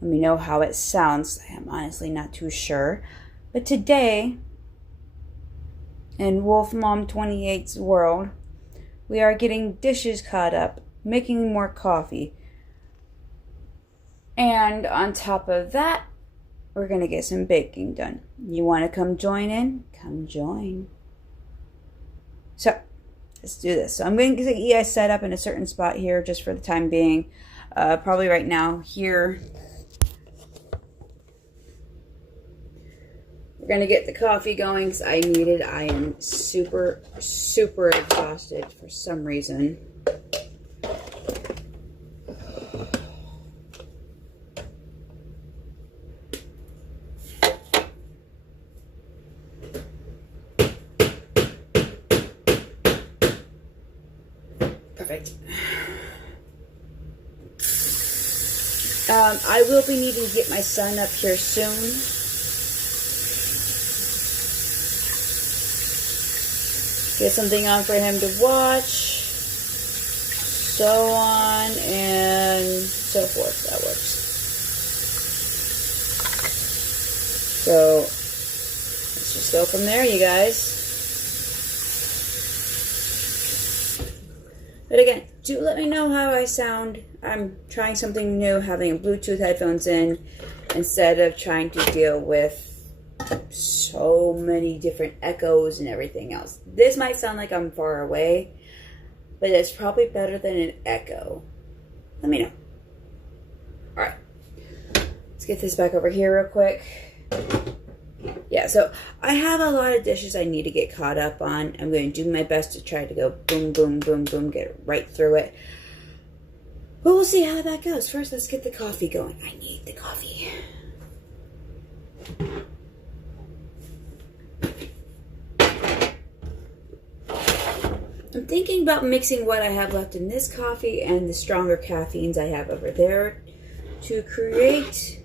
Let me know how it sounds. I'm honestly not too sure. But today, in Wolf Mom 28's world, we are getting dishes caught up, making more coffee. And on top of that, we're going to get some baking done. You want to come join in? Come join. So, let's do this. So I'm going to get you guys set up in a certain spot here just for the time being. Probably right now here. We're going to get the coffee going because I need it. I am super, super exhausted for some reason. Perfect. I will be needing to get my son up here soon. Get something on for him to watch. So on and so forth. That works. So, let's just go from there, you guys. But again, do let me know how I sound. I'm trying something new, having Bluetooth headphones in instead of trying to deal with so many different echoes and everything else. This might sound like I'm far away, but it's probably better than an echo. Let me know. Alright. Let's get this back over here real quick. Yeah, so I have a lot of dishes I need to get caught up on. I'm going to do my best to try to go boom, boom, boom, boom, get right through it. But we'll see how that goes. First, let's get the coffee going. I need the coffee. I'm thinking about mixing what I have left in this coffee and the stronger caffeines I have over there to create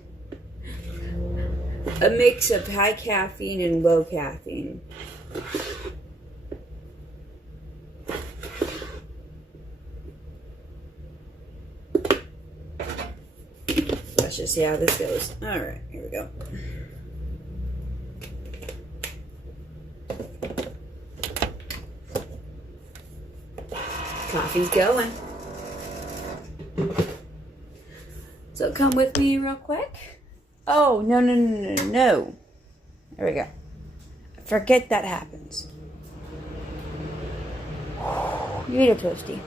a mix of high caffeine and low caffeine. Let's just see how this goes. Alright, here we go. Coffee's going. So come with me real quick. Oh, no. There we go. Forget that happens. You eat a toasty.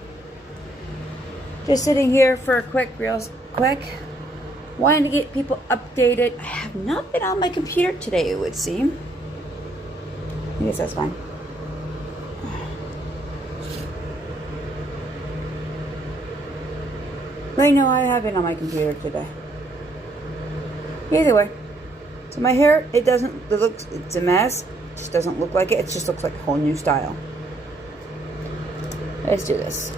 Just sitting here for a real quick. Wanting to get people updated. I have not been on my computer today, it would seem. I guess that's fine. But I know I have been on my computer today. Either way. So my hair, it's a mess. It just doesn't look like it. It just looks like a whole new style. Let's do this.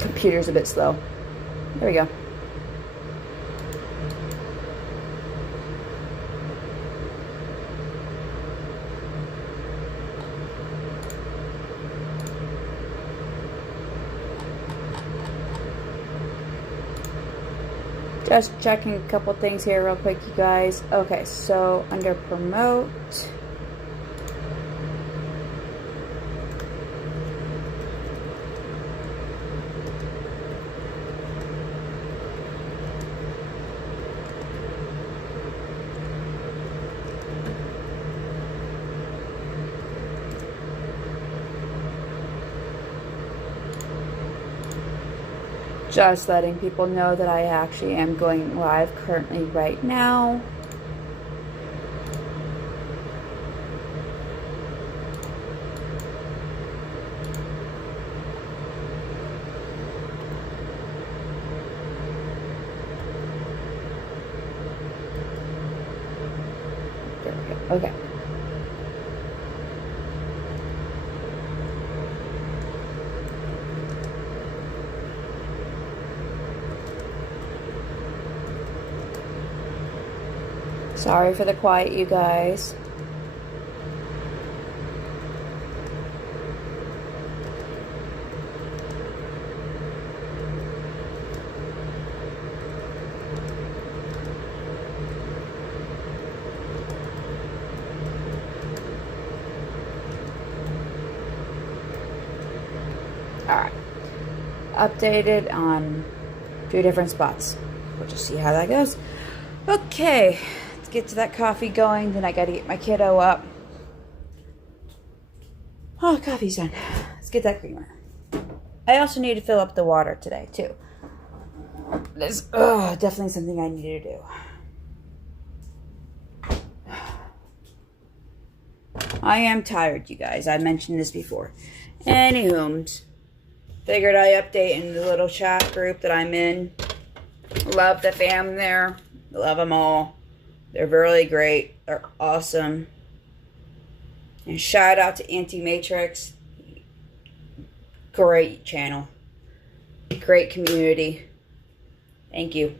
Computer's a bit slow. There we go. Just checking a couple things here real quick, you guys. Okay, so under promote. Just letting people know that I actually am going live currently right now. There we go. Okay. Sorry for the quiet, you guys. Alright. Updated on 2 different spots. We'll just see how that goes. Okay. Let's get to that coffee going. Then I gotta get my kiddo up. Oh, coffee's done. Let's get that creamer. I also need to fill up the water today, too. This definitely something I need to do. I am tired, you guys. I mentioned this before. Anywho, figured I update in the little chat group that I'm in. Love the fam there. Love them all. They're really great. They're awesome. And shout out to Anti-Matrix. Great channel. Great community. Thank you.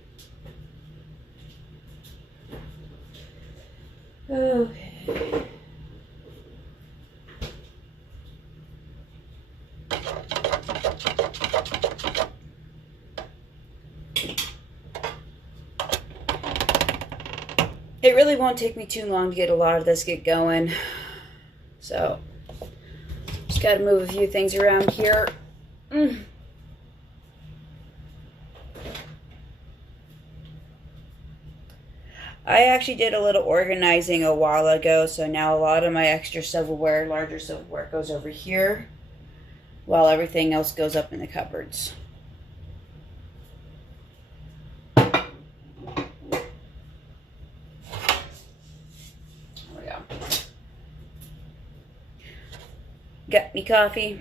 Okay. It really won't take me too long to get a lot of this get going. So, just gotta move a few things around here. I actually did a little organizing a while ago, so now a lot of my extra silverware, larger silverware, goes over here, while everything else goes up in the cupboards. Got me coffee.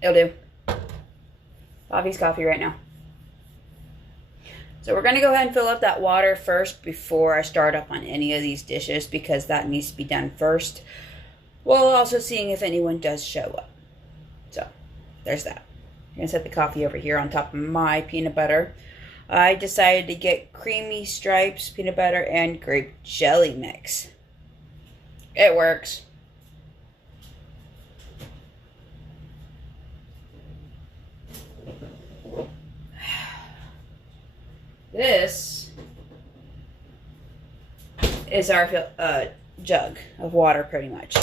It'll do. Bobby's coffee right now. So we're going to go ahead and fill up that water first before I start up on any of these dishes, because that needs to be done first. While also seeing if anyone does show up. So, there's that. I'm going to set the coffee over here on top of my peanut butter. I decided to get Creamy Stripes peanut butter and grape jelly mix. It works. This is our jug of water, pretty much.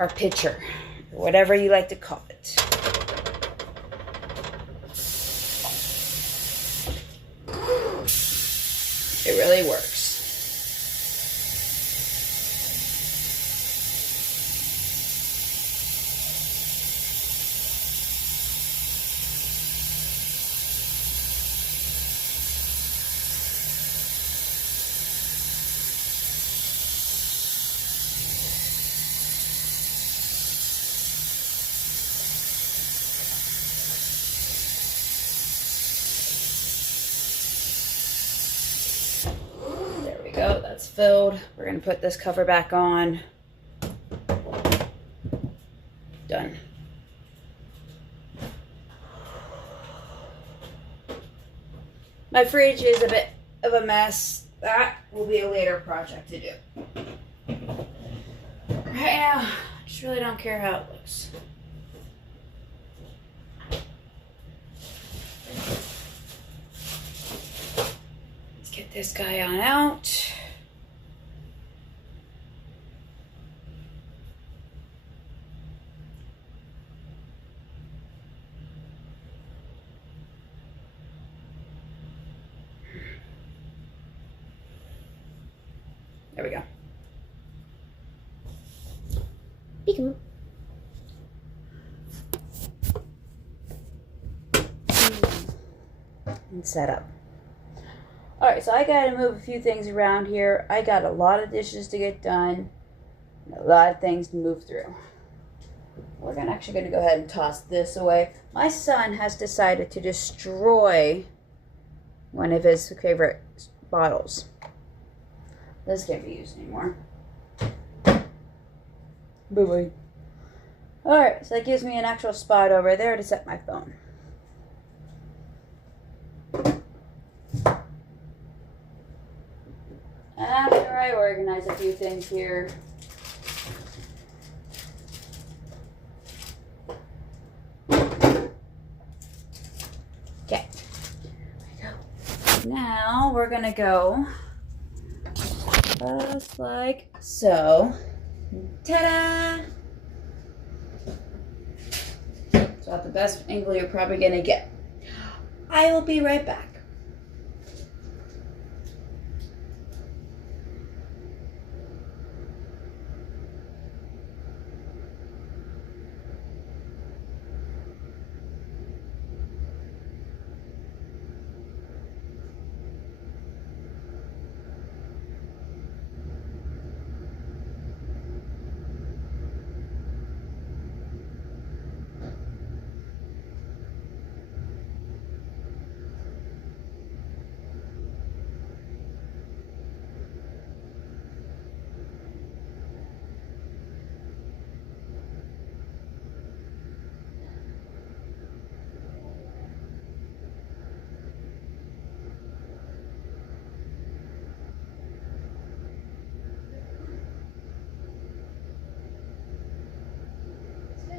Our pitcher, whatever you like to call it. It really works. Go, that's filled. We're going to put this cover back on. Done. My fridge is a bit of a mess. That will be a later project to do. Right now, I just really don't care how it looks. Get this guy on out. There we go. Peekaboo. And set up. Alright, so I gotta move a few things around here. I got a lot of dishes to get done. A lot of things to move through. We're actually gonna go ahead and toss this away. My son has decided to destroy one of his favorite bottles. This can't be used anymore. Boo-boo. Alright, so that gives me an actual spot over there to set my phone. After I organize a few things here, okay, there we go. Now we're gonna go just like so. Ta-da! It's about the best angle you're probably going to get. I will be right back.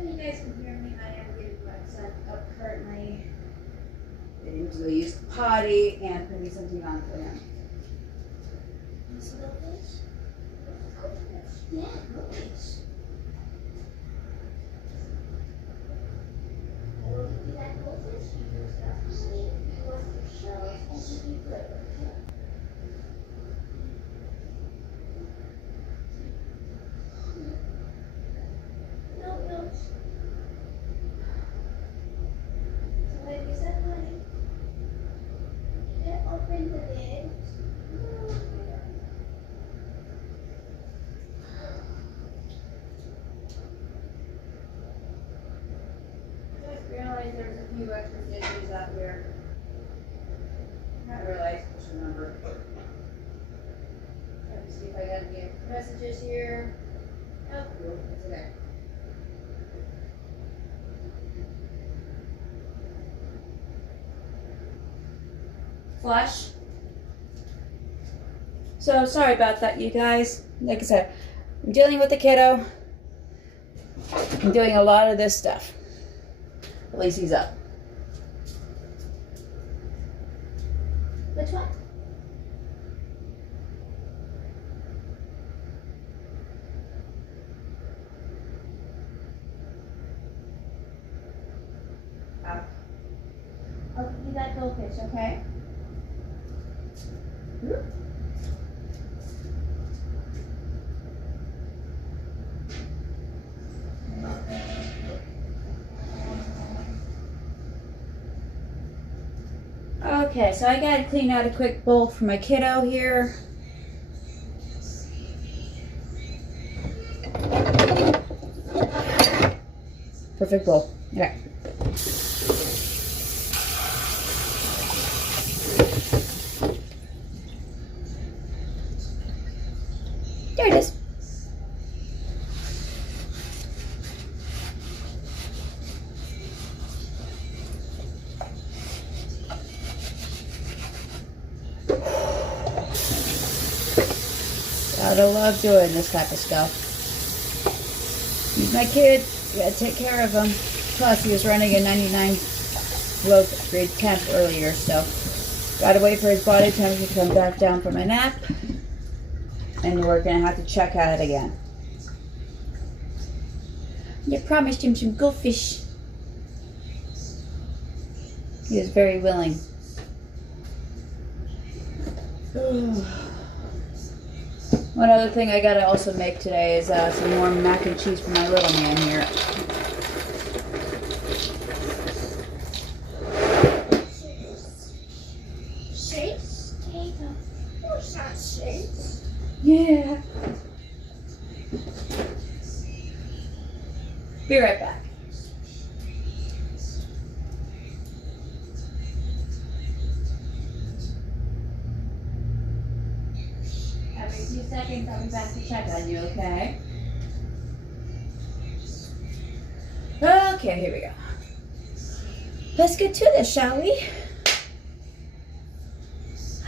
You guys can hear me. I am getting my son up currently. Getting to use the potty and putting something on for him. Is it goldfish? Yeah, goldfish. I will give you that goldfish. You use that for sleep. You want your shells and should be good. Okay. No, no. So like you said, honey, get open the lid. I just realized there's a few extra dishes out here. I realized, just remember. Trying to see if I got any messages here. Oh, cool. It's okay. Flush. So sorry about that, you guys. Like I said, I'm dealing with the kiddo. I'm doing a lot of this stuff. At least he's up. Which one? I'll give you that goldfish, okay? Okay, so I gotta clean out a quick bowl for my kiddo here. Perfect bowl. Okay. There it is. Gotta love doing this type of stuff. He's my kid. You gotta take care of him. Plus, he was running a 99 below grade temp earlier, so gotta wait for his body temperature to come back down from a nap. And we're gonna have to check at it again. You promised him some goldfish. He is very willing. One other thing I gotta also make today is some more mac and cheese for my little man here. Shakes? Tater. What's that, shakes? Yeah. Be right back. Every few seconds I'll be back to check on you, okay? Okay, here we go. Let's get to this, shall we?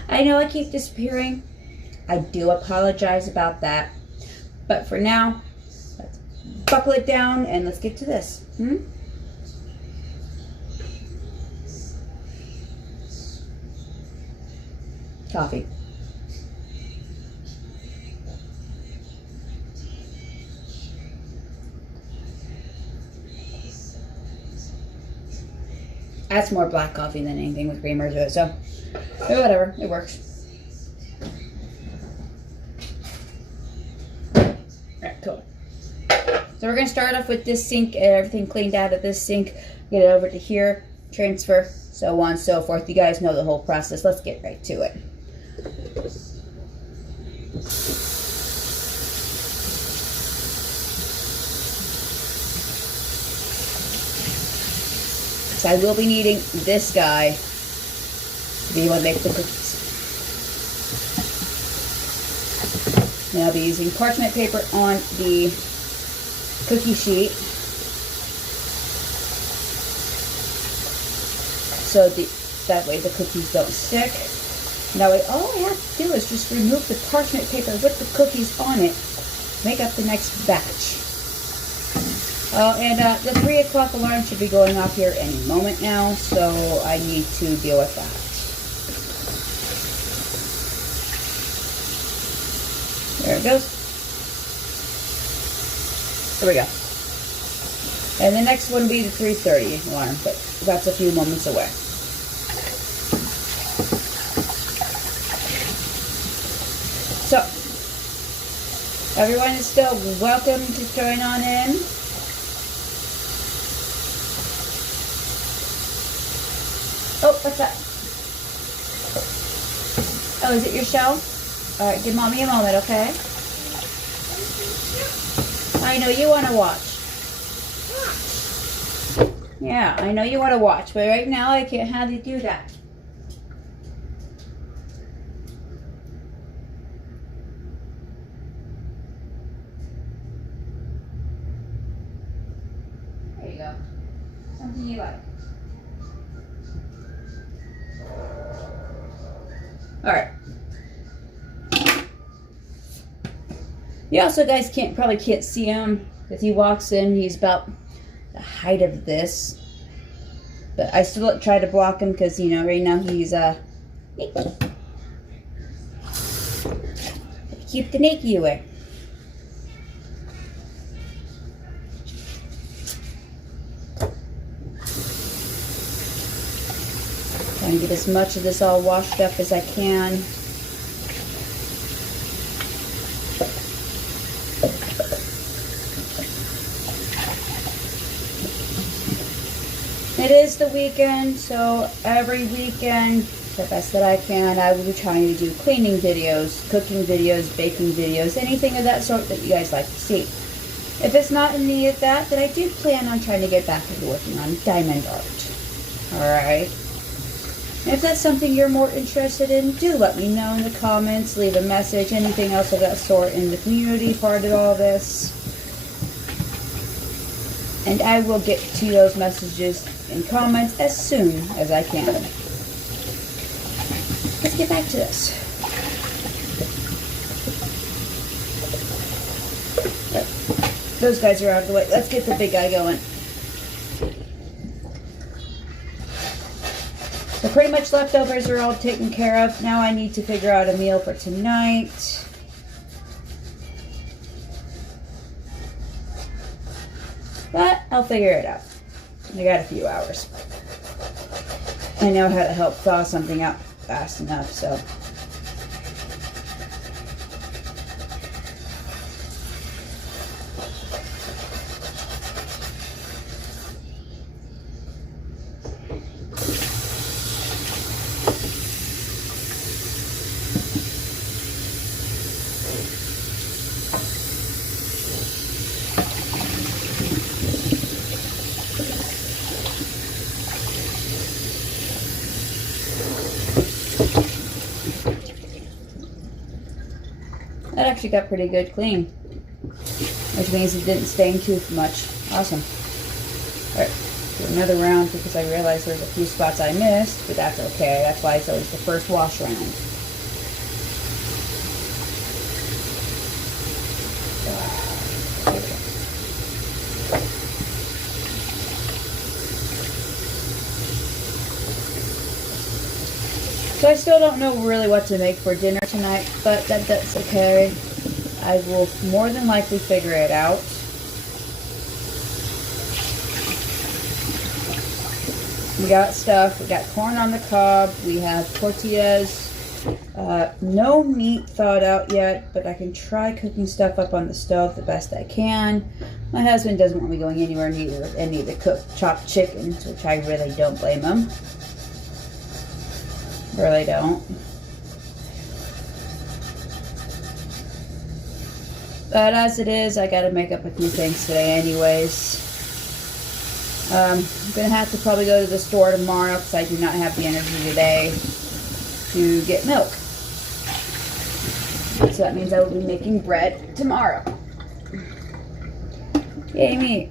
I know I keep disappearing. I do apologize about that. But for now, let's buckle it down and let's get to this. Coffee. That's more black coffee than anything with creamer to it. So, whatever. It works. Alright, cool. So we're going to start off with this sink. Get everything cleaned out of this sink. Get it over to here. Transfer. So on and so forth. You guys know the whole process. Let's get right to it. So I will be needing this guy to be able to make the cookies. And I'll be using parchment paper on the cookie sheet. So that way the cookies don't stick. That way all I have to do is just remove the parchment paper with the cookies on it. Make up the next batch. And the 3 o'clock alarm should be going off here any moment now, so I need to deal with that. There it goes. There we go. And the next one will be the 3:30 alarm, but that's a few moments away. So, everyone is still welcome to join on in. Oh, what's that? Oh, is it your shell? Alright, give Mommy a moment, okay? I know you want to watch. Yeah, I know you want to watch, but right now I can't have you do that. There you go. Something you like. Alright. You also guys probably can't see him because he walks in. He's about the height of this. But I still try to block him because, you know, right now he's keep the naked away. Trying to get as much of this all washed up as I can. It is the weekend, so every weekend, the best that I can, I will be trying to do cleaning videos, cooking videos, baking videos, anything of that sort that you guys like to see. If it's not any of that, then I do plan on trying to get back into working on diamond art. Alright? If that's something you're more interested in, do let me know in the comments, leave a message, anything else of that sort in the community part of all this. And I will get to those messages and comments as soon as I can. Let's get back to this. Those guys are out of the way. Let's get the big guy going. So pretty much leftovers are all taken care of. Now I need to figure out a meal for tonight. But I'll figure it out. I got a few hours. I know how to help thaw something out fast enough, so. That actually got pretty good clean, which means it didn't stain too much. Awesome. Alright, do another round because I realized there's a few spots I missed, but that's okay. That's why it's always the first wash round. So I still don't know really what to make for dinner tonight, but that's okay. I will more than likely figure it out. We got stuff. We got corn on the cob. We have tortillas. No meat thawed out yet, but I can try cooking stuff up on the stove the best I can. My husband doesn't want me going anywhere near any of the cooked chopped chickens, which I really don't blame him. Really don't. But as it is, I gotta make up a few things today anyways. I'm gonna have to probably go to the store tomorrow because I do not have the energy today to get milk. So that means I will be making bread tomorrow. Yay me.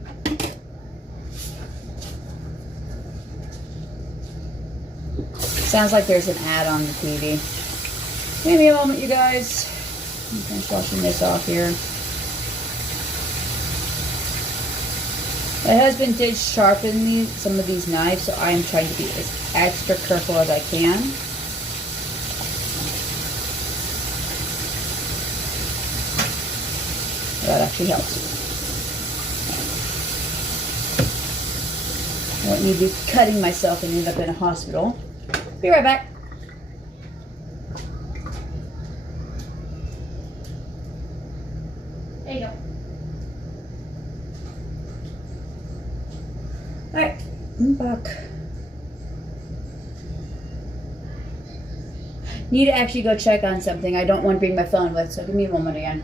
Sounds like there's an ad on the TV. Give me a moment, you guys. I'm finish washing this off here. My husband did sharpen some of these knives, so I am trying to be as extra careful as I can. That actually helps. I don't need to be cutting myself and end up in a hospital. Be right back. There you go. Alright, I'm back. Need to actually go check on something. I don't want to bring my phone with, so give me a moment again.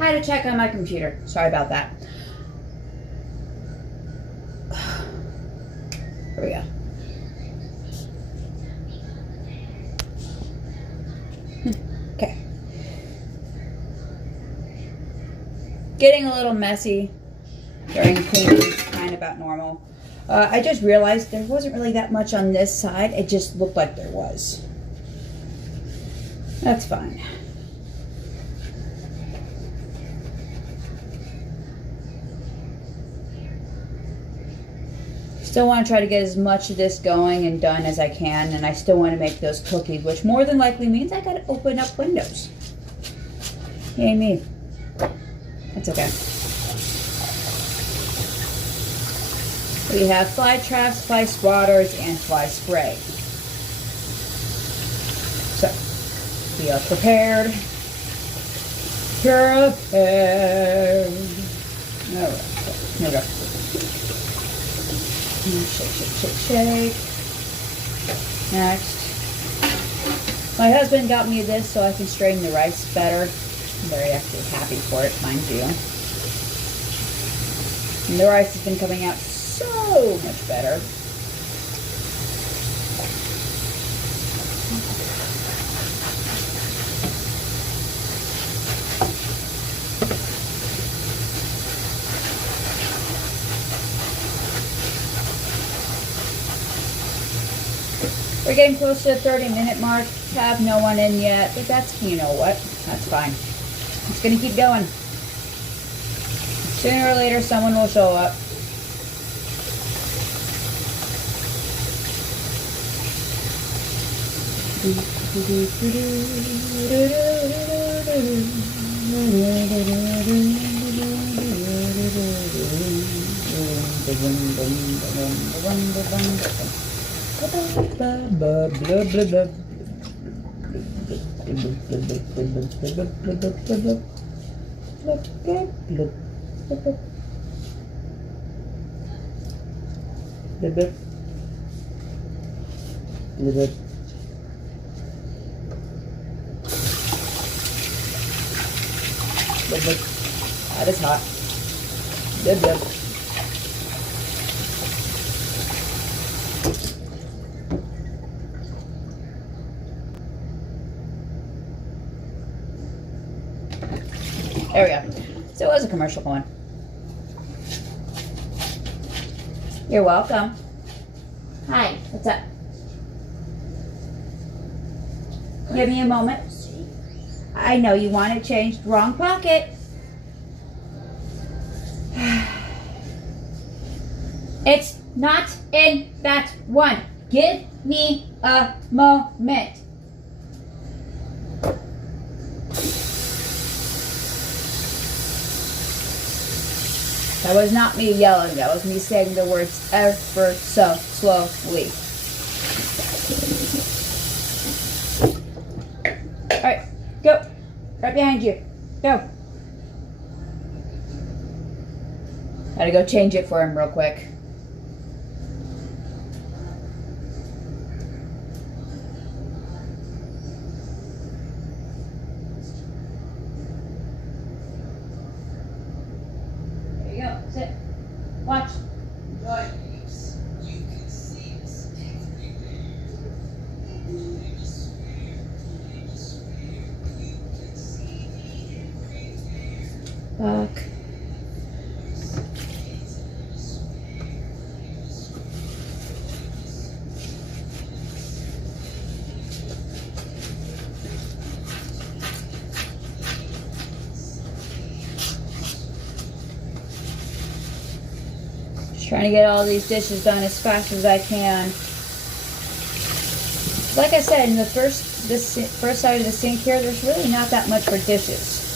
I had to check on my computer. Sorry about that. Here we go. Okay. Getting a little messy during cleaning is kind of about normal. I just realized there wasn't really that much on this side. It just looked like there was. That's fine. Still want to try to get as much of this going and done as I can, and I still want to make those cookies, which more than likely means I gotta open up windows. Yay me. That's okay. We have fly traps, fly swatters, and fly spray. So, we are prepared. Prepared. Alright, here we go. Shake, shake, shake, shake. Next. My husband got me this so I can strain the rice better. I'm very actually happy for it, mind you. And the rice has been coming out so much better. We're getting close to the 30-minute mark. Have no one in yet, but that's, you know what, that's fine. It's gonna keep going. Sooner or later, someone will show up. That is hot. There we go. So it was a commercial going. You're welcome. Hi, what's up? Give me a moment. I know you want it changed. Wrong pocket. It's not in that one. Give me a moment. That was not me yelling. That was me saying the words ever so slowly. Alright, go. Right behind you. Go. Gotta go change it for him real quick. There you go. Sit. Watch. Enjoy. Fuck. Just trying to get all these dishes done as fast as I can. Like I said, in the first side of the sink here, there's really not that much for dishes.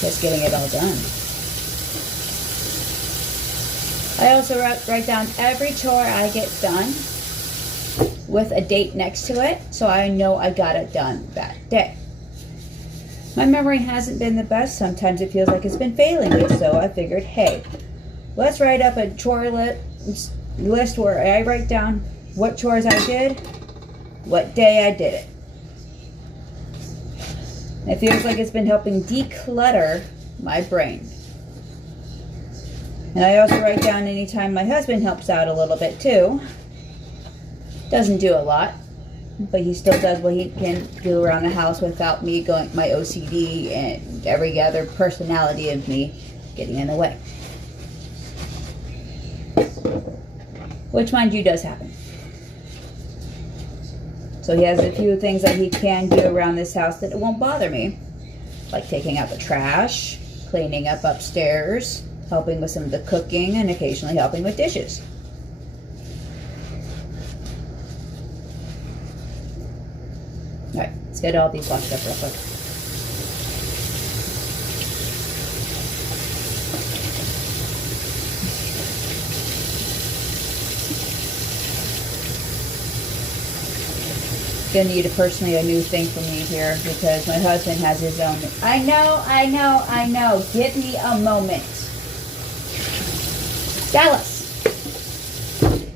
Just getting it all done. I also write down every chore I get done with a date next to it, so I know I got it done that day. My memory hasn't been the best. Sometimes it feels like it's been failing me, so I figured, hey, let's write up a chore list where I write down what chores I did, what day I did it. It feels like it's been helping declutter my brain. And I also write down anytime my husband helps out a little bit too. Doesn't do a lot, but he still does what he can do around the house without me going, my OCD and every other personality of me getting in the way. Which, mind you, does happen. So he has a few things that he can do around this house that it won't bother me. Like taking out the trash, cleaning up upstairs, helping with some of the cooking, and occasionally helping with dishes. Alright, let's get all these washed up real quick. Gonna need a new thing for me here because my husband has his own. I know. Give me a moment. Dallas,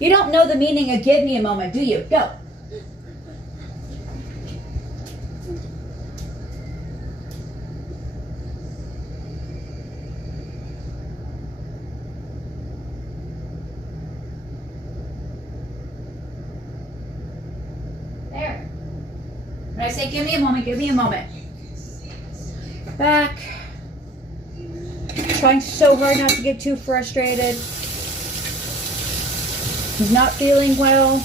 you don't know the meaning of give me a moment, do you? Go. There. When I say give me a moment, give me a moment. Back. Trying so hard not to get too frustrated. He's not feeling well.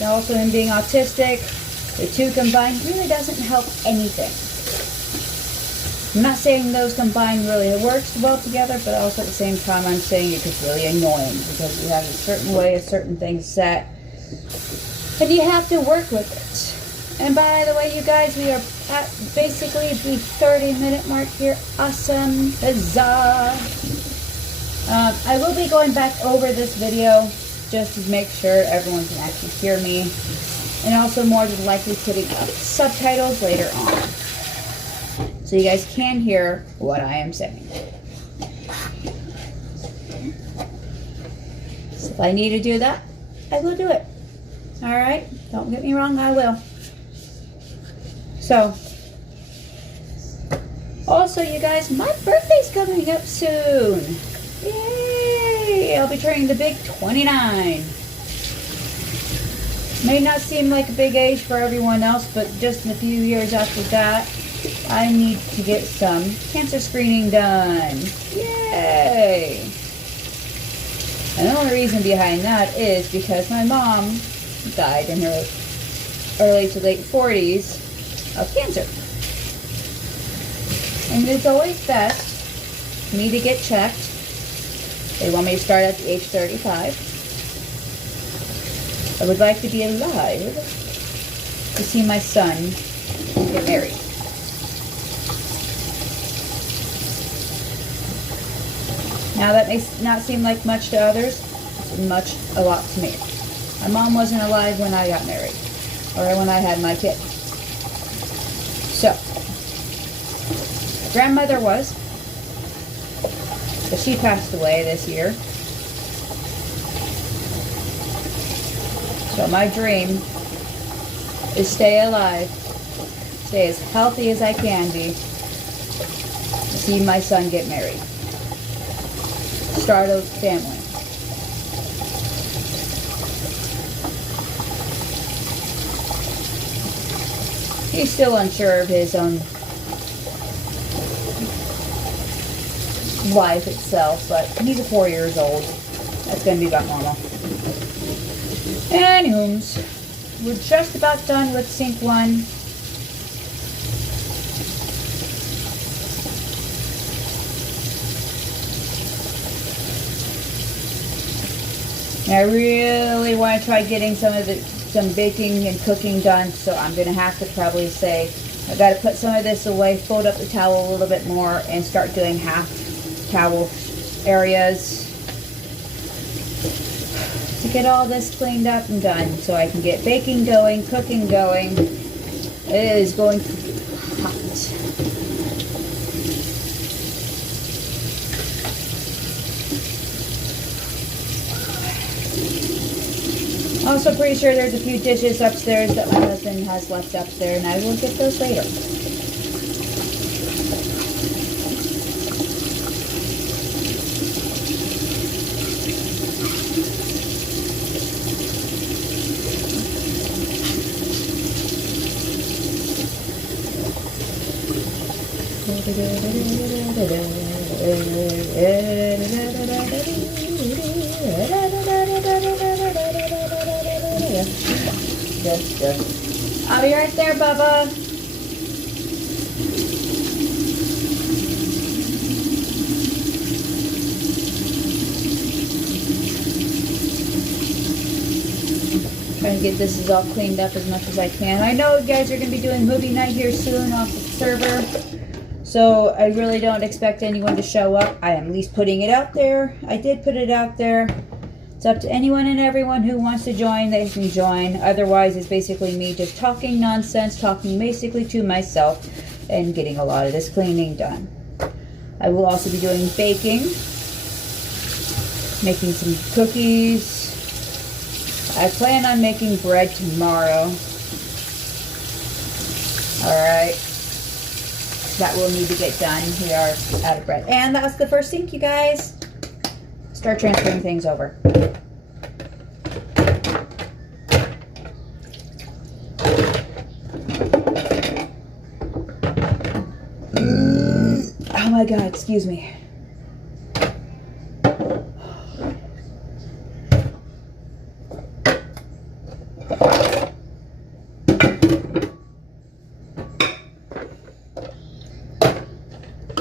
And also him being autistic. The two combined really doesn't help anything. I'm not saying those combined really works well together, but also at the same time I'm saying it gets really annoying because you have a certain way of certain things set. And you have to work with it. And by the way, you guys, we are at basically the 30-minute mark here. Awesome. Huzzah. I will be going back over this video just to make sure everyone can actually hear me. And also more than likely putting up subtitles later on. So you guys can hear what I am saying. So if I need to do that, I will do it. Alright? Don't get me wrong, I will. So, also you guys, my birthday's coming up soon. Yay! I'll be turning the big 29. May not seem like a big age for everyone else, but just in a few years after that, I need to get some cancer screening done. Yay! And the only reason behind that is because my mom died in her early to late 40s of cancer. And it's always best for me to get checked. They want me to start at the age 35. I would like to be alive to see my son get married. Now that may not seem like much to others, it's a lot to me. My mom wasn't alive when I got married, or when I had my kid. So, my grandmother was, but she passed away this year. So my dream is stay alive, stay as healthy as I can be, to see my son get married. Start a family. He's still unsure of his own life itself, but he's 4 years old. That's going to be about normal. Anywho's, we're just about done with sink 1. And I really want to try getting some baking and cooking done, so I'm going to have to probably say I've got to put some of this away, fold up the towel a little bit more, and start doing half towel areas to get all this cleaned up and done so I can get baking going, cooking going. It is going to be hot. Also pretty sure there's a few dishes upstairs that my husband has left up there, and I will get those later. I'll be right there, Bubba. Trying to get this all cleaned up as much as I can. I know you guys are going to be doing movie night here soon off the server, so I really don't expect anyone to show up. I am at least putting it out there. I did put it out there. It's up to anyone and everyone who wants to join, they can join. Otherwise, it's basically me just talking nonsense, talking basically to myself, and getting a lot of this cleaning done. I will also be doing baking, making some cookies. I plan on making bread tomorrow. Alright. That will need to get done. We are out of bread. And that's the first sink, you guys. Start transferring things over. Oh my God, excuse me.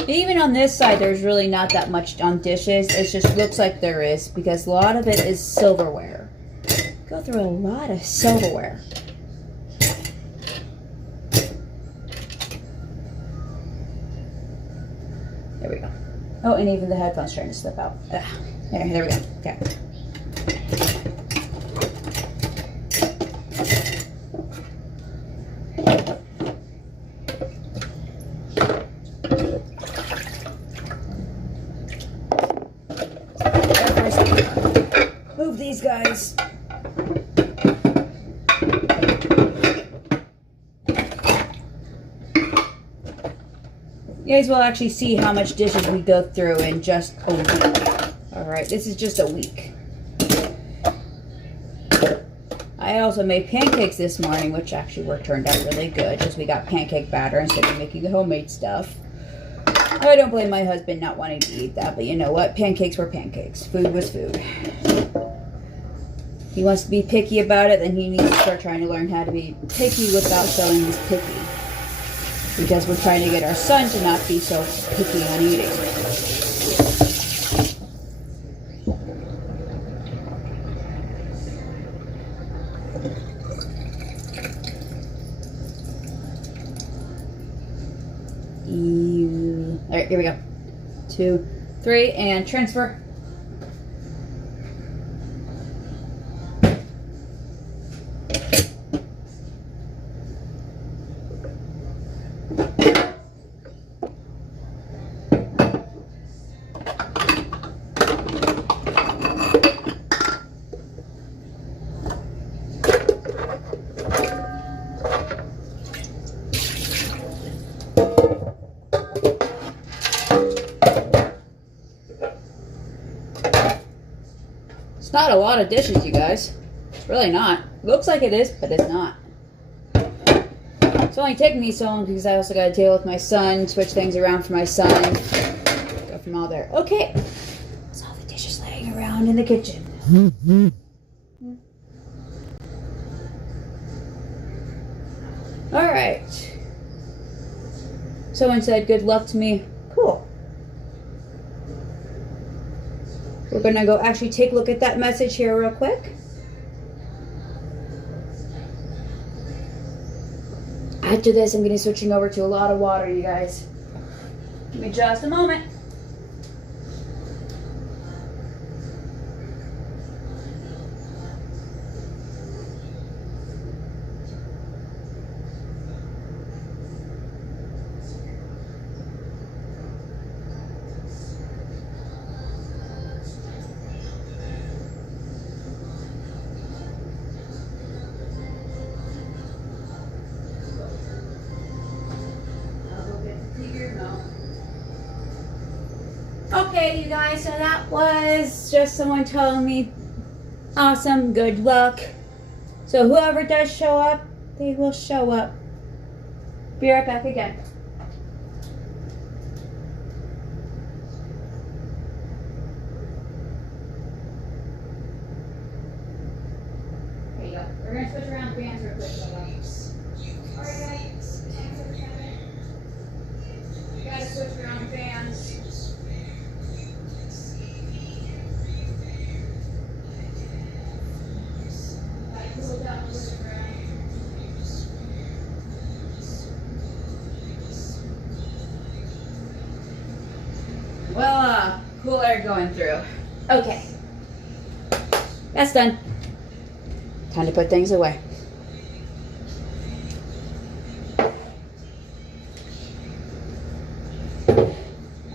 Even on this side, there's really not that much on dishes. It just looks like there is because a lot of it is silverware. Go through a lot of silverware. There we go. Oh, and even the headphones trying to slip out. Ugh. There we go. Okay. Move these guys. You guys will actually see how much dishes we go through in just a week. Alright, this is just a week. I also made pancakes this morning, which actually turned out really good because we got pancake batter instead of making the homemade stuff. I don't blame my husband not wanting to eat that, but you know what? Pancakes were pancakes. Food was food. He wants to be picky about it, then he needs to start trying to learn how to be picky without showing he's picky. Because we're trying to get our son to not be so picky on eating. All right, here we go. 2, 3, and transfer. It's not a lot of dishes, you guys. It's really not. Looks like it is, but it's not. It's only taking me so long because I also got to deal with my son, switch things around for my son. Go from all there. Okay. That's all the dishes laying around in the kitchen. Alright. Someone said good luck to me. Cool. We're going to go actually take a look at that message here real quick. After this, I'm going to be switching over to a lot of water, you guys. Give me just a moment. Okay, you guys, so that was just someone telling me awesome, good luck. So whoever does show up, they will show up. Be right back again. There you go. We're going to switch around the bands real quick. Alright guys. We got to switch around fans. Well, cool air going through. Okay. That's done. Time to put things away.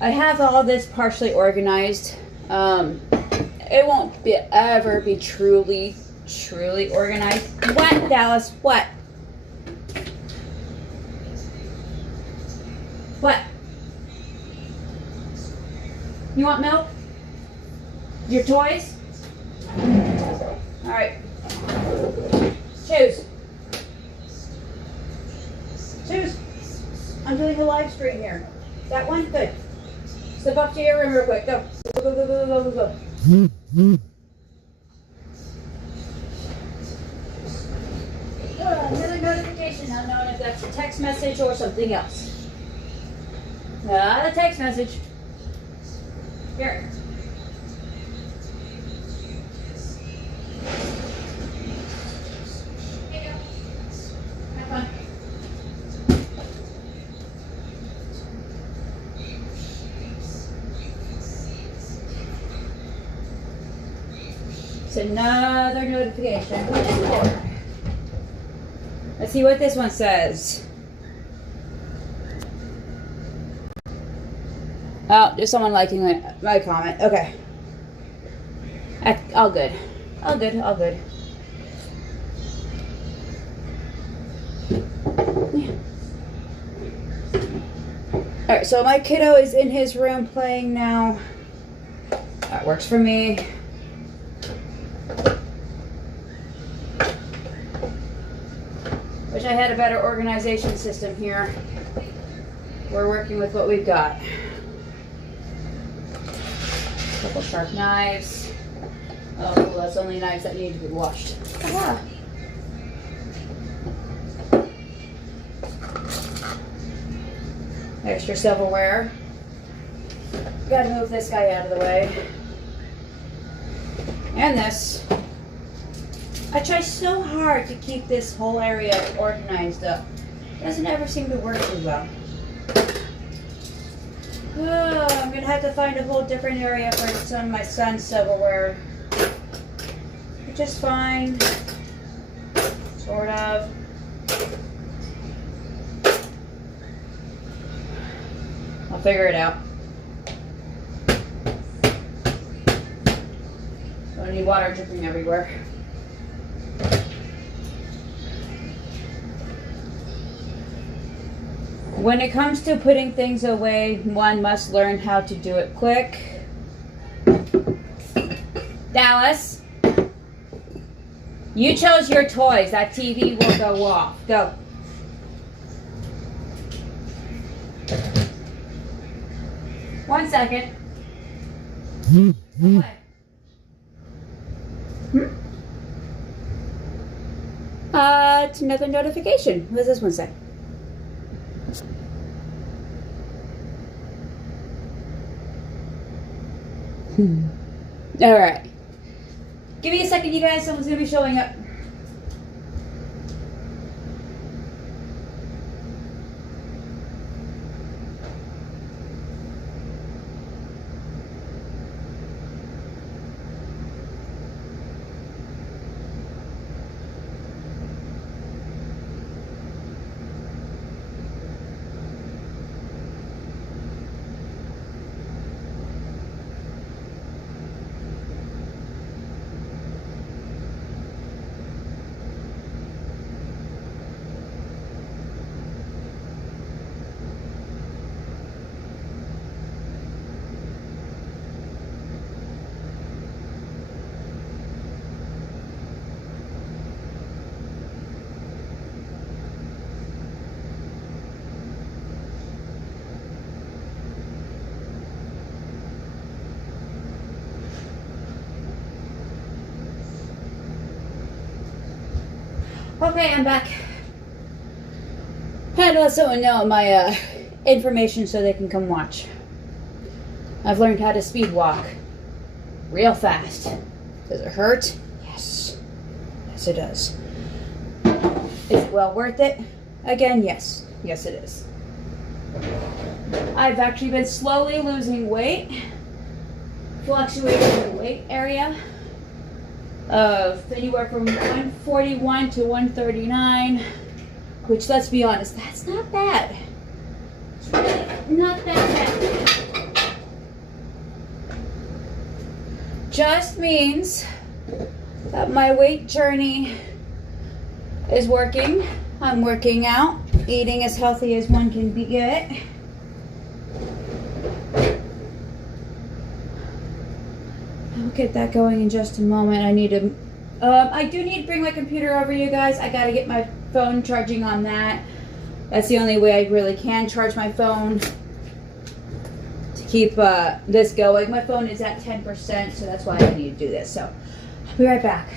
I have all this partially organized. It won't ever be truly organized. What, Dallas? What? What? You want milk? Your toys? Alright. Choose. Choose. I'm doing a live stream here. That one? Good. Step up to your room real quick. Go. Go, go, go, go, go, go. Another notification, unknown if that's a text message or something else. Not a text message. Here. Here you go. Have fun. It's another notification. Let's see what this one says. Oh, just someone liking my comment. Okay. All good. All good. All good. Yeah. Alright, so my kiddo is in his room playing now. That works for me. better organization system here. We're working with what we've got. A couple sharp knives. Oh, well, that's only knives that need to be washed. Ah. Extra silverware. Gotta move this guy out of the way. And this. I try so hard to keep this whole area organized up. It doesn't ever seem to work too well. Oh, I'm gonna have to find a whole different area for some of my son's silverware. Which is fine. Sort of. I'll figure it out. Don't need water dripping everywhere. When it comes to putting things away, one must learn how to do it quick. Dallas, you chose your toys. That TV will go off. Go. One second. What? It's another notification. What does this one say? All right. Give me a second, you guys. Someone's gonna be showing up. Okay, I'm back. I had to let someone know my information so they can come watch. I've learned how to speed walk real fast. Does it hurt? Yes. Yes, it does. Is it well worth it? Again, yes. Yes, it is. I've actually been slowly losing weight, fluctuating in the weight area of anywhere from 141 to 139, which, let's be honest, that's not bad. It's really not that bad. Just means that my weight journey is working. I'm working out, eating as healthy as one can get. I'll get that going in just a moment. I need to, I do need to bring my computer over, you guys. I gotta get my phone charging on that. That's the only way I really can charge my phone to keep this going. My phone is at 10%, so that's why I need to do this. So I'll be right back.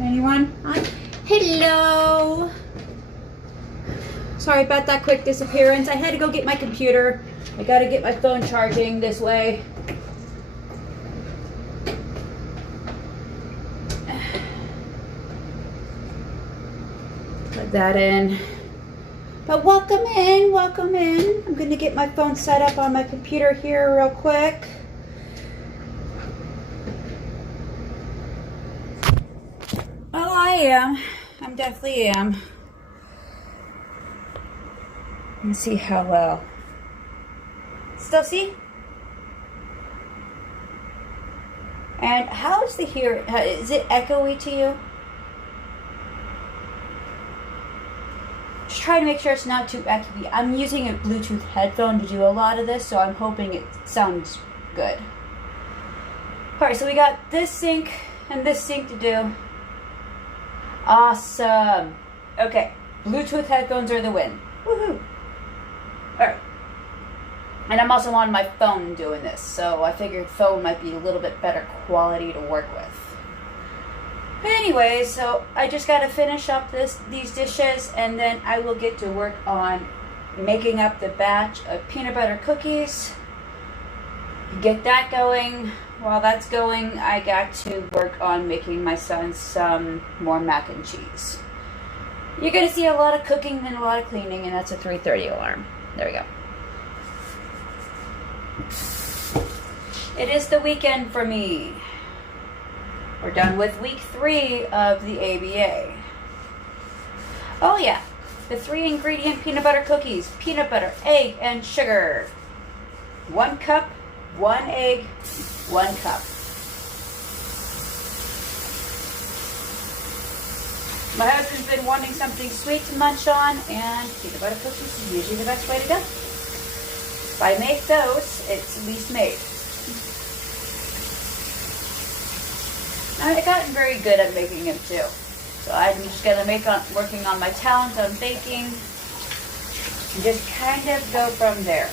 Anyone? Hello. Sorry about that quick disappearance. I had to go get my computer. I gotta get my phone charging this way. Plug that in. But welcome in, welcome in. I'm gonna get my phone set up on my computer here real quick. am. I definitely am. Let's see how well. Still see? And how is the hearing? Is it echoey to you? Just trying to make sure it's not too echoey. I'm using a Bluetooth headphone to do a lot of this, so I'm hoping it sounds good. Alright, so we got this sync and this sync to do. Awesome. Okay, Bluetooth headphones are the win. Woohoo! Alright. And I'm also on my phone doing this, so I figured phone might be a little bit better quality to work with. But anyway, so I just got to finish up these dishes, and then I will get to work on making up the batch of peanut butter cookies. Get that going. While that's going, I got to work on making my son some more mac and cheese. You're going to see a lot of cooking and a lot of cleaning, and that's a 3:30 alarm. There we go. It is the weekend for me. We're done with week 3 of the ABA. Oh yeah, the 3-ingredient peanut butter cookies. Peanut butter, egg, and sugar. 1 cup, 1 egg, 1 cup. My husband's been wanting something sweet to munch on, and peanut butter cookies is usually the best way to go. If I make those, it's at least made. I've gotten very good at making them too. So I'm just gonna working on my talent on baking, and just kind of go from there.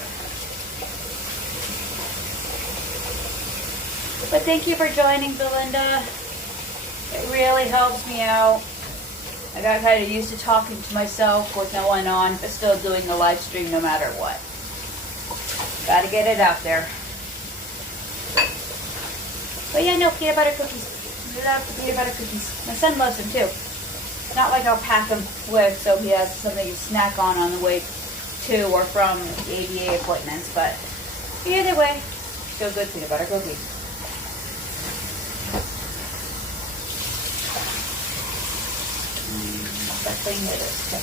But thank you for joining, Belinda. It really helps me out. I got kind of used to talking to myself with no one on, but still doing a live stream no matter what. Gotta get it out there. But yeah, no, peanut butter cookies. I love the peanut butter cookies. My son loves them too. Not like I'll pack them with so he has something to snack on the way to or from the ABA appointments, but either way, still good peanut butter cookies. That thing it is. Okay.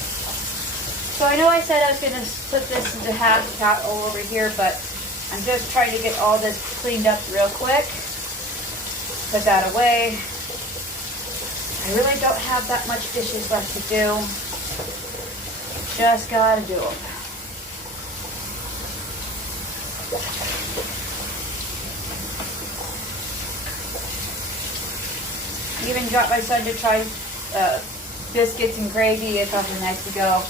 So I know I said I was going to put this into half cut all over here, but I'm just trying to get all this cleaned up real quick. Put that away. I really don't have that much dishes left to do. Just gotta do them. Even got my son to try biscuits and gravy a couple of nights ago.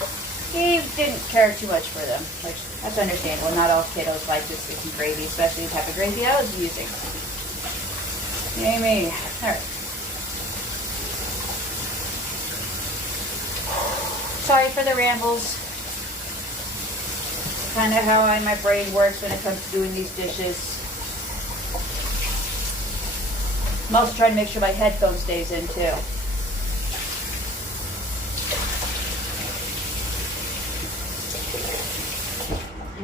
He didn't care too much for them, which that's understandable. Not all kiddos like biscuits and gravy, especially the type of gravy I was using. Yay me. Alright. Sorry for the rambles. Kind of how my brain works when it comes to doing these dishes. I'm also trying to make sure my headphone stays in too.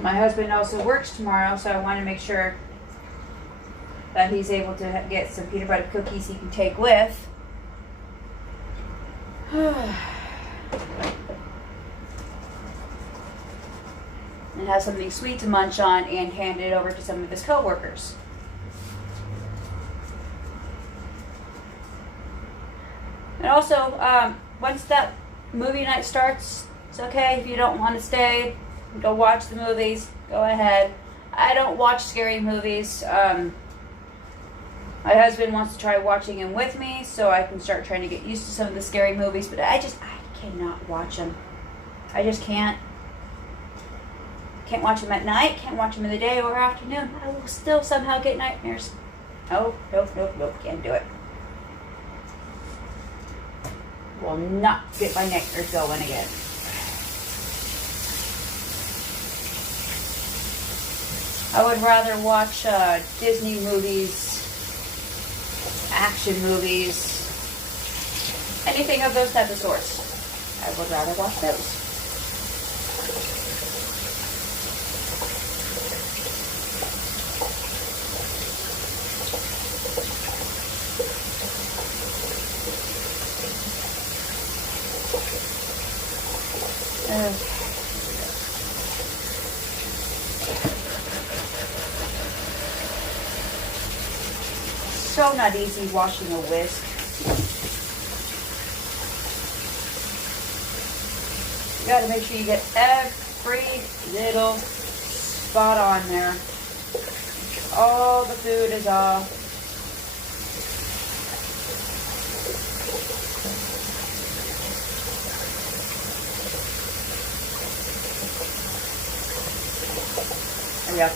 My husband also works tomorrow, so I want to make sure that he's able to get some peanut butter cookies he can take with. And have something sweet to munch on and hand it over to some of his coworkers. And also, once that movie night starts, it's okay if you don't want to stay. Go watch the movies. Go ahead. I don't watch scary movies. My husband wants to try watching them with me so I can start trying to get used to some of the scary movies, but I cannot watch them. I just can't. Can't watch them at night, can't watch them in the day or afternoon. I will still somehow get nightmares. Oh, nope, can't do it. Will not get my nightmares going again. I would rather watch Disney movies, action movies, anything of those type of sorts. I would rather watch those. So not easy washing a whisk. You gotta make sure you get every little spot on there. All the food is off. There we go.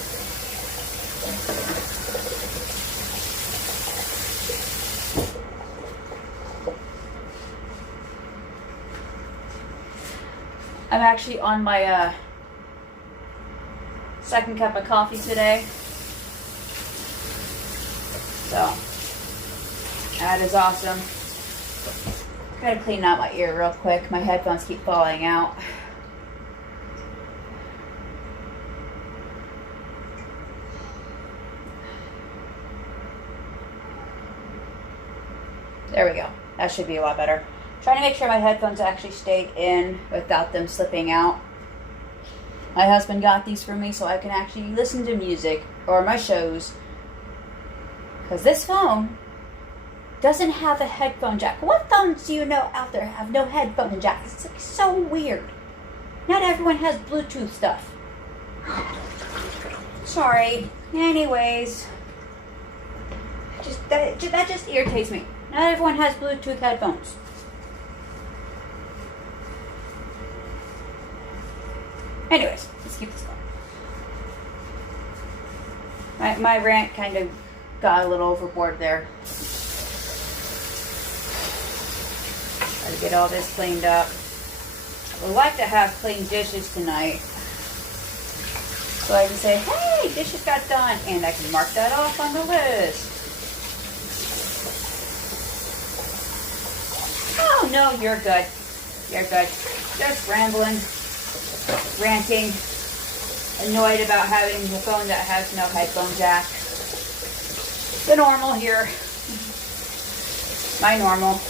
I'm actually on my second cup of coffee today. So, that is awesome. Gotta clean out my ear real quick. My headphones keep falling out. There we go. That should be a lot better. Trying to make sure my headphones actually stayed in without them slipping out. My husband got these for me so I can actually listen to music or my shows. Because this phone doesn't have a headphone jack. What phones do you know out there have no headphone jack? It's like so weird. Not everyone has Bluetooth stuff. Sorry. Anyways. That just irritates me. Not everyone has Bluetooth headphones. Anyways, let's keep this going. My rant kind of got a little overboard there. Gotta get all this cleaned up. I would like to have clean dishes tonight. So I can say, hey, dishes got done. And I can mark that off on the list. Oh, no, you're good. You're good. Just rambling, ranting, annoyed about having a phone that has no headphone jack. The normal here. My normal.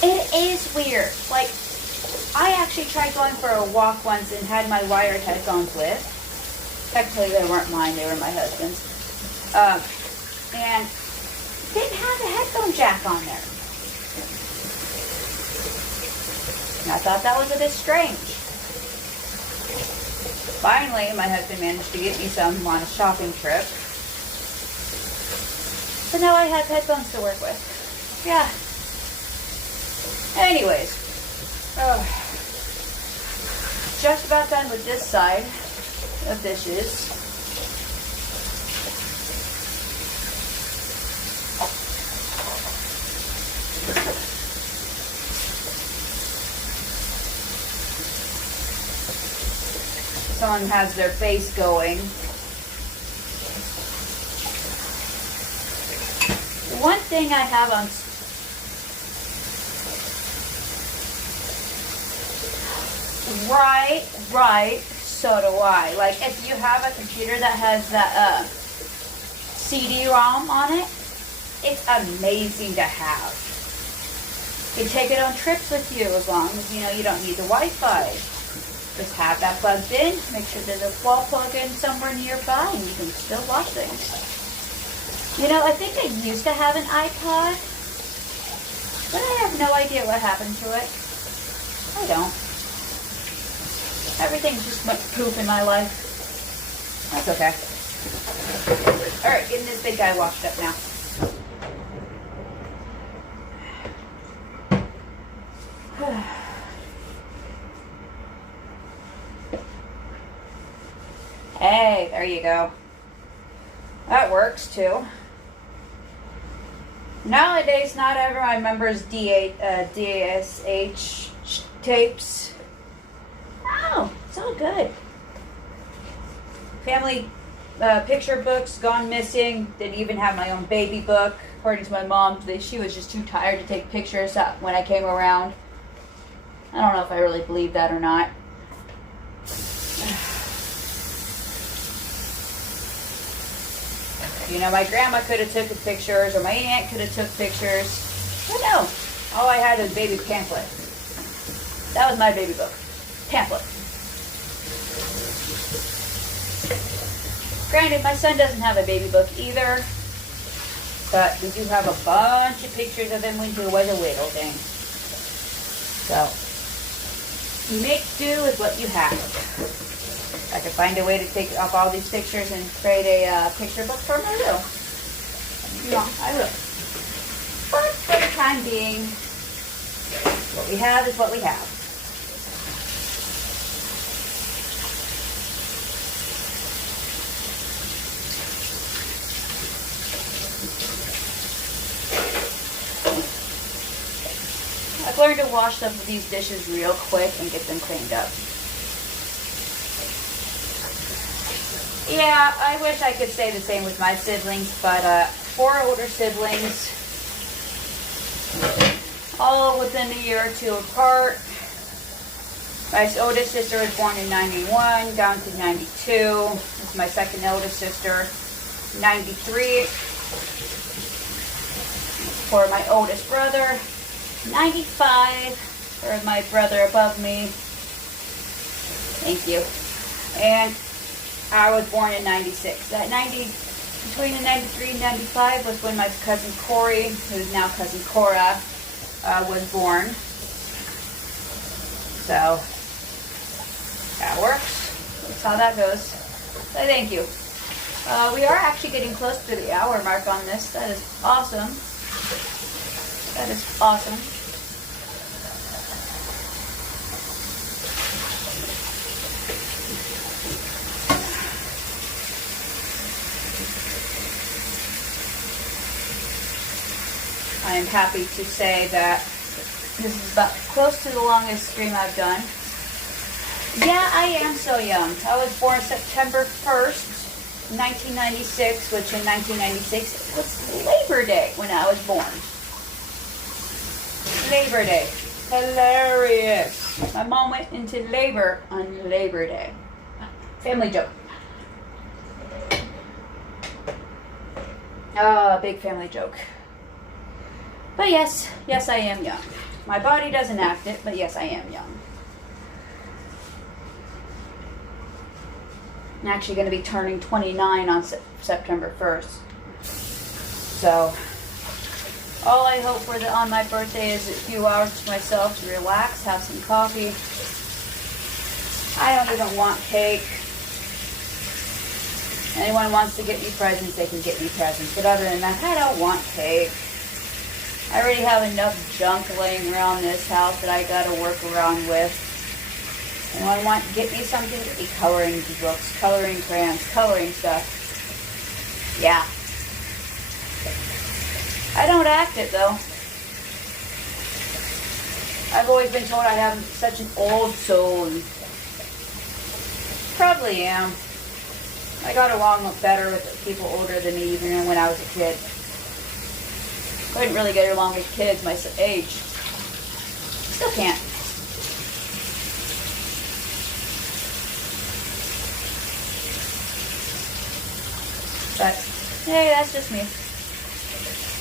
It is weird. Like, I actually tried going for a walk once and had my wired headphones with. Technically, they weren't mine. They were my husband's. And didn't have a headphone jack on there. And I thought that was a bit strange. Finally, my husband managed to get me some on a shopping trip. So now I have headphones to work with. Yeah. Anyways. Just about done with this side of dishes. Someone has their face going. One thing I have on right, so do I. Like, if you have a computer that has that CD-ROM on it, it's amazing to have. You can take it on trips with you as long as you don't need the Wi-Fi. Just have that plugged in. Make sure there's a wall plug in somewhere nearby, and you can still watch things. I think I used to have an iPod, but I have no idea what happened to it. I don't. Everything just went poof in my life. That's okay. Alright, getting this big guy washed up now. Hey, there you go. That works too. Nowadays, not everyone remembers DSH tapes. Oh, it's all good. Family picture books gone missing. Didn't even have my own baby book. According to my mom, she was just too tired to take pictures when I came around. I don't know if I really believe that or not. My grandma could have took the pictures, or my aunt could have took pictures. But no, all I had was baby pamphlet. That was my baby book. Pamphlet. Granted, my son doesn't have a baby book either, but we do have a bunch of pictures of him when he was a little thing. So, you make do with what you have. If I could find a way to take off all these pictures and create a picture book for him, I will. Yeah, I will. But for the time being, what we have is what we have. I've learned to wash some of these dishes real quick and get them cleaned up. Yeah, I wish I could say the same with my siblings, but 4 older siblings, all within a year or two apart. My oldest sister was born in 91, down to 92. This is my second eldest sister, 93. For my oldest brother, 95. For my brother above me, thank you. And I was born in 96. That 90, between the 93 and 95 was when my cousin Corey, who's now cousin Cora, was born. So that works. That's how that goes. So thank you. We are actually getting close to the hour mark on this. That is awesome. That is awesome. I am happy to say that this is about close to the longest stream I've done. Yeah, I am so young. I was born September 1st, 1996, which in 1996 was Labor Day when I was born. Labor Day. Hilarious. My mom went into labor on Labor Day. Family joke. Big family joke. But yes, I am young. My body doesn't act it, but yes, I am young. I'm actually going to be turning 29 on September 1st. So, all I hope for on my birthday is a few hours to myself to relax, have some coffee. I don't even want cake. Anyone wants to get me presents, they can get me presents. But other than that, I don't want cake. I already have enough junk laying around this house that I gotta work around with. Anyone want to get me something? Get me coloring books, coloring crayons, coloring stuff. Yeah. I don't act it though. I've always been told I have such an old soul. Probably am. I got along better with people older than me even when I was a kid. Couldn't really get along with kids my age. Still can't. But, hey, that's just me.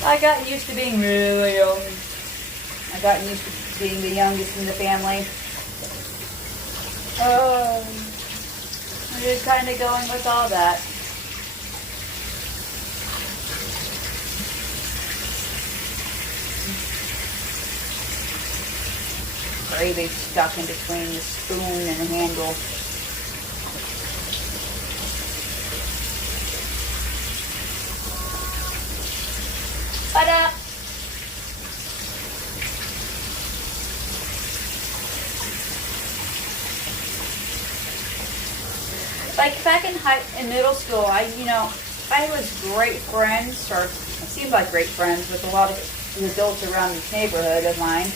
I got used to being really young. I got used to being the youngest in the family. I'm just kind of going with all that. Gravy stuck in between the spoon and the handle. Ta-da! Like back in middle school, I was great friends, or it seemed like great friends with a lot of the adults around this neighborhood of mine.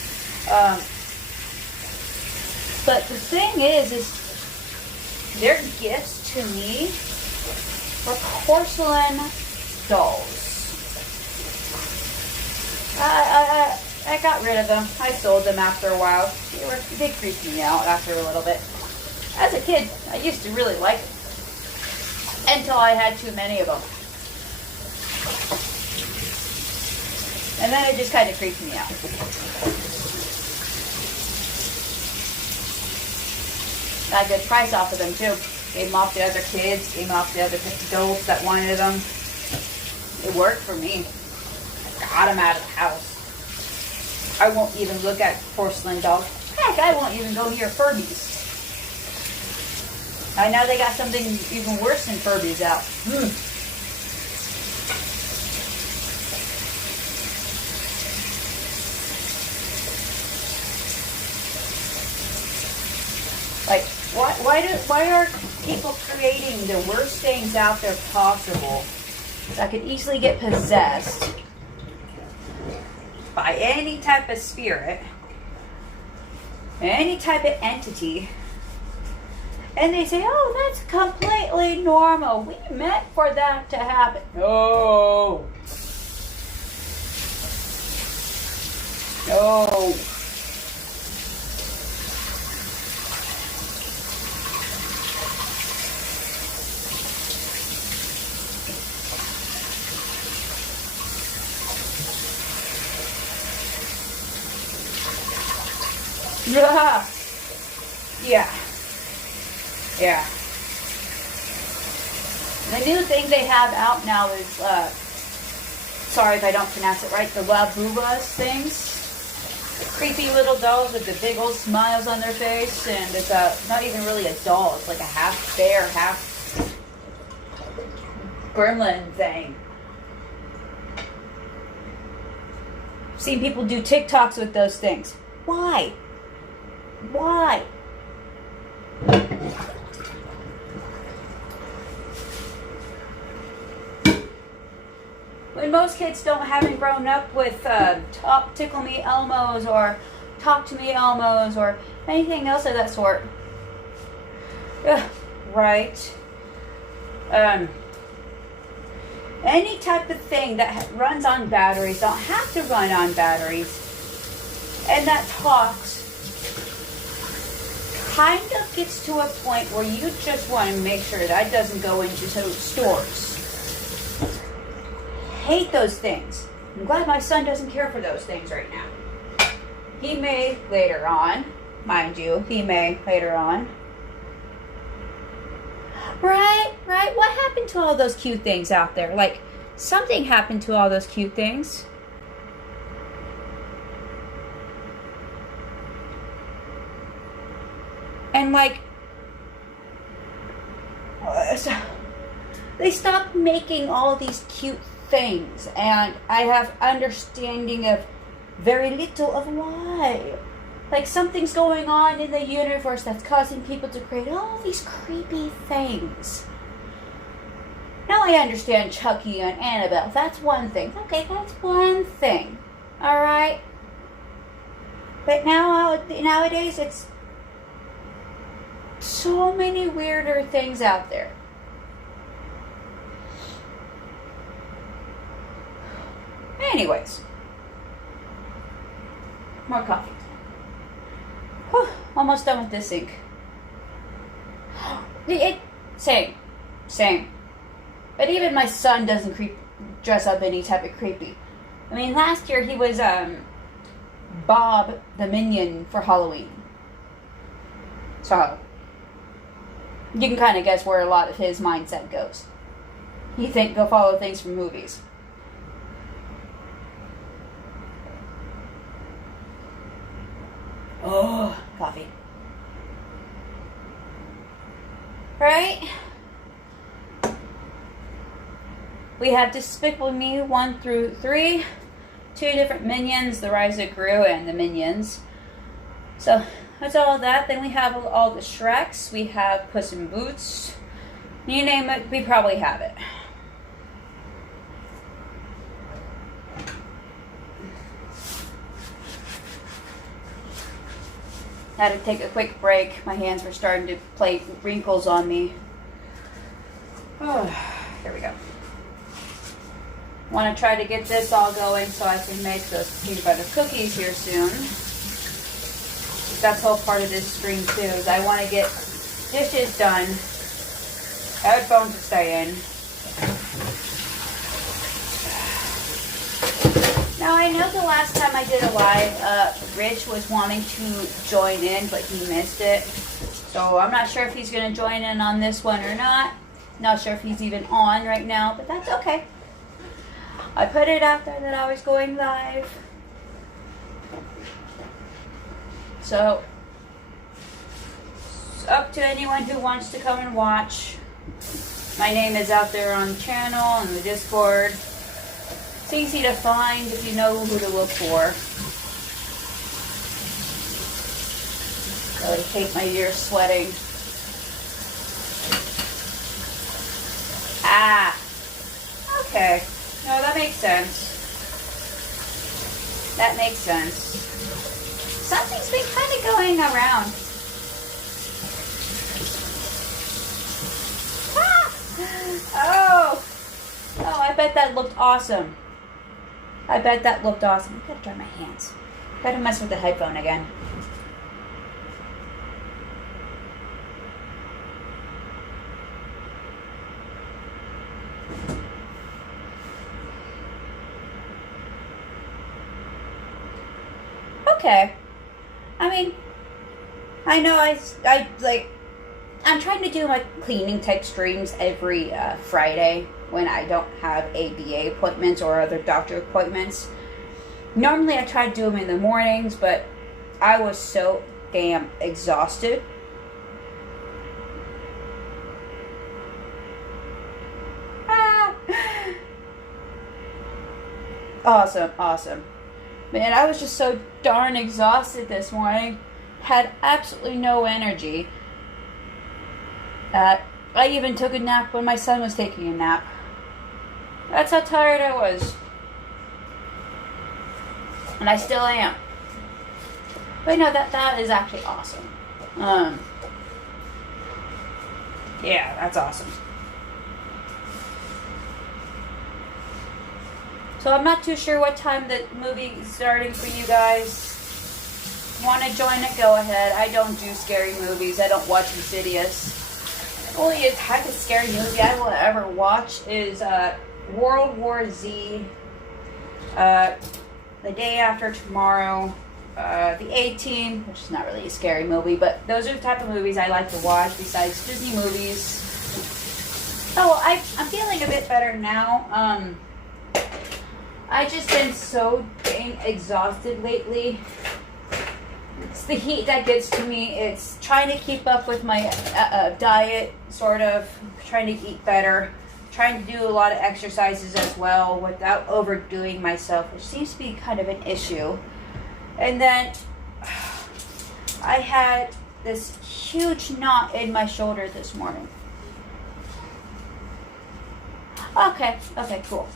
But the thing is their gifts to me were porcelain dolls. I got rid of them. I sold them after a while. They creeped me out after a little bit. As a kid, I used to really like them. Until I had too many of them. And then it just kind of creeps me out. Got a good price off of them too. Gave them off to other kids, gave them off to other adults that wanted them. It worked for me. Got them out of the house. I won't even look at porcelain dolls. Heck, I won't even go near Furbies. I know they got something even worse than Furbies out. Like, why are people creating the worst things out there possible that could easily get possessed by any type of spirit, any type of entity, and they say, oh, that's completely normal. We meant for that to happen. No. No. Yeah. Yeah. Yeah. The new thing they have out now is, sorry if I don't pronounce it right, the Labubas things. The creepy little dolls with the big old smiles on their face, and it's not even really a doll, it's like a half bear, half gremlin thing. Seen people do TikToks with those things. Why? Why? When most kids haven't grown up with Tickle Me Elmos or Talk to Me Elmos or anything else of that sort. Right. Any type of thing that runs on batteries, don't have to run on batteries, and that talks, kind of gets to a point where you just want to make sure that doesn't go into stores. Hate those things. I'm glad my son doesn't care for those things right now. He may later on, mind you, he may later on. Right? What happened to all those cute things out there? Like, something happened to all those cute things. And like, they stopped making all these cute things, and I have understanding of very little of why. Like, something's going on in the universe that's causing people to create all these creepy things. Now I understand Chucky and Annabelle. That's one thing. Okay, that's one thing. Alright? But nowadays it's so many weirder things out there. Anyways. More coffee. Whew, almost done with this ink. Same. But even my son doesn't dress up any type of creepy. I mean, last year he was Bob the Minion for Halloween. So you can kind of guess where a lot of his mindset goes. He'll follow things from movies. Oh, coffee. Right? We have Despicable Me 1 through 3. 2 different Minions, The Rise of Gru and the Minions. So, that's all of that. Then we have all the Shreks. We have Puss in Boots. You name it, we probably have it. Had to take a quick break. My hands were starting to play wrinkles on me. Oh, here we go. Want to try to get this all going so I can make those peanut butter cookies here soon. That's all part of this stream too, is I want to get dishes done, headphones to stay in. Now, I know the last time I did a live, Rich was wanting to join in, but he missed it. So I'm not sure if he's going to join in on this one or not. Not sure if he's even on right now, but that's okay. I put it out there that I was going live. So, it's up to anyone who wants to come and watch. My name is out there on the channel and the Discord. It's easy to find if you know who to look for. I hate my ears sweating. Ah, okay. No, that makes sense. That makes sense. Something's been kind of going around. Ah! Oh, I bet that looked awesome. I bet that looked awesome. I gotta dry my hands. Gotta mess with the headphone again. Okay. I mean, I know I like, I'm trying to do my cleaning type streams every Friday when I don't have ABA appointments or other doctor appointments. Normally I try to do them in the mornings, but I was so damn exhausted. Ah. Awesome. Man, I was just so darn exhausted this morning. Had absolutely no energy. I even took a nap when my son was taking a nap. That's how tired I was. And I still am. But no, that is actually awesome. Yeah, that's awesome. So I'm not too sure what time the movie is starting for you guys. Want to join it, go ahead. I don't do scary movies. I don't watch Insidious. The only type of scary movie I will ever watch is World War Z, The Day After Tomorrow, The A-Team, which is not really a scary movie, but those are the type of movies I like to watch besides Disney movies. Oh, I'm feeling a bit better now. I've just been so dang exhausted lately. It's the heat that gets to me. It's trying to keep up with my diet, sort of. Trying to eat better. Trying to do a lot of exercises as well without overdoing myself, which seems to be kind of an issue. And then I had this huge knot in my shoulder this morning. Okay, cool.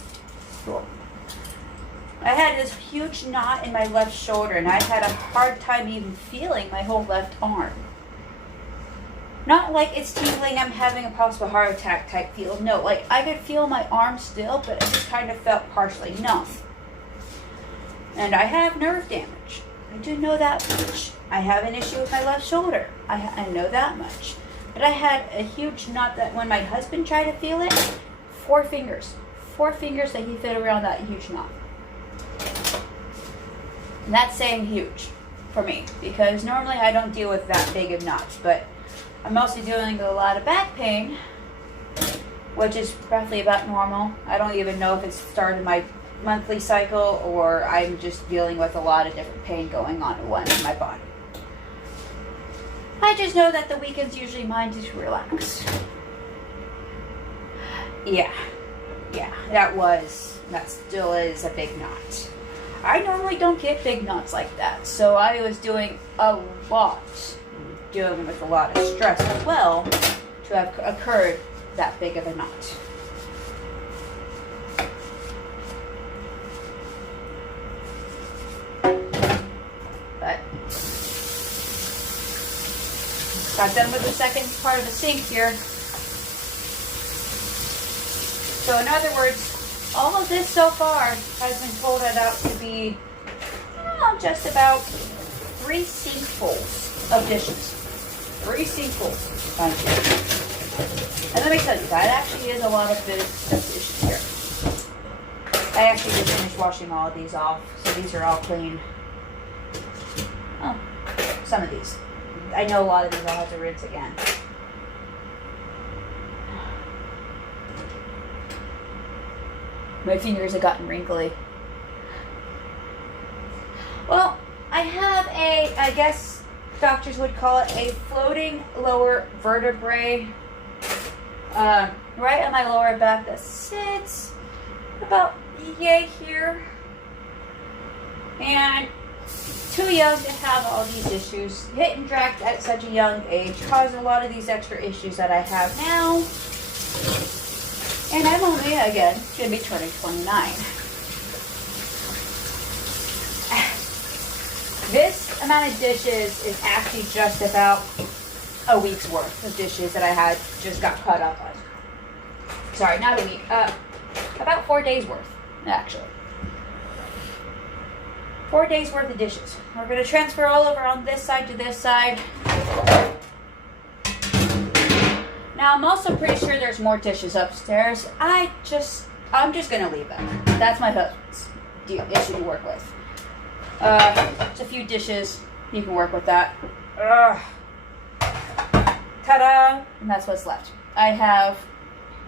I had this huge knot in my left shoulder, and I had a hard time even feeling my whole left arm. Not like it's tingling, I'm having a possible heart attack type feel. No, like I could feel my arm still, but it just kind of felt partially numb. And I have nerve damage. I do know that much. I have an issue with my left shoulder. I know that much. But I had a huge knot that when my husband tried to feel it, 4 fingers. 4 fingers that he fit around that huge knot. And that's saying huge for me, because normally I don't deal with that big of knots, but I'm mostly dealing with a lot of back pain, which is roughly about normal. I don't even know if it's started my monthly cycle or I'm just dealing with a lot of different pain going on at once in my body. I just know that the weekend's usually mine to relax. Yeah, that still is a big knot. I normally don't get big knots like that, so I was doing dealing with a lot of stress as well to have occurred that big of a knot. But got done with the second part of the sink here. So in other words, all of this so far has been told out to be just about 3 sinkfuls of dishes. 3 sinkfuls. And let me tell you, that actually is a lot of dishes here. I actually just finished washing all of these off, so these are all clean. Oh, some of these. I know a lot of these I'll have to rinse again. My fingers have gotten wrinkly. Well, I have I guess doctors would call it a floating lower vertebrae right on my lower back that sits about yay here. And too young to have all these issues. Hit and dragged at such a young age caused a lot of these extra issues that I have now. And I'm only, again, going to be turning 29. This amount of dishes is actually just about a week's worth of dishes that I had just got caught up on. Sorry, not a week. About 4 days worth, actually. 4 days worth of dishes. We're going to transfer all over on this side to this side. Now, I'm also pretty sure there's more dishes upstairs. I'm just going to leave them. That's my husband's issue to work with. Just a few dishes. You can work with that. Ta-da! And that's what's left. I have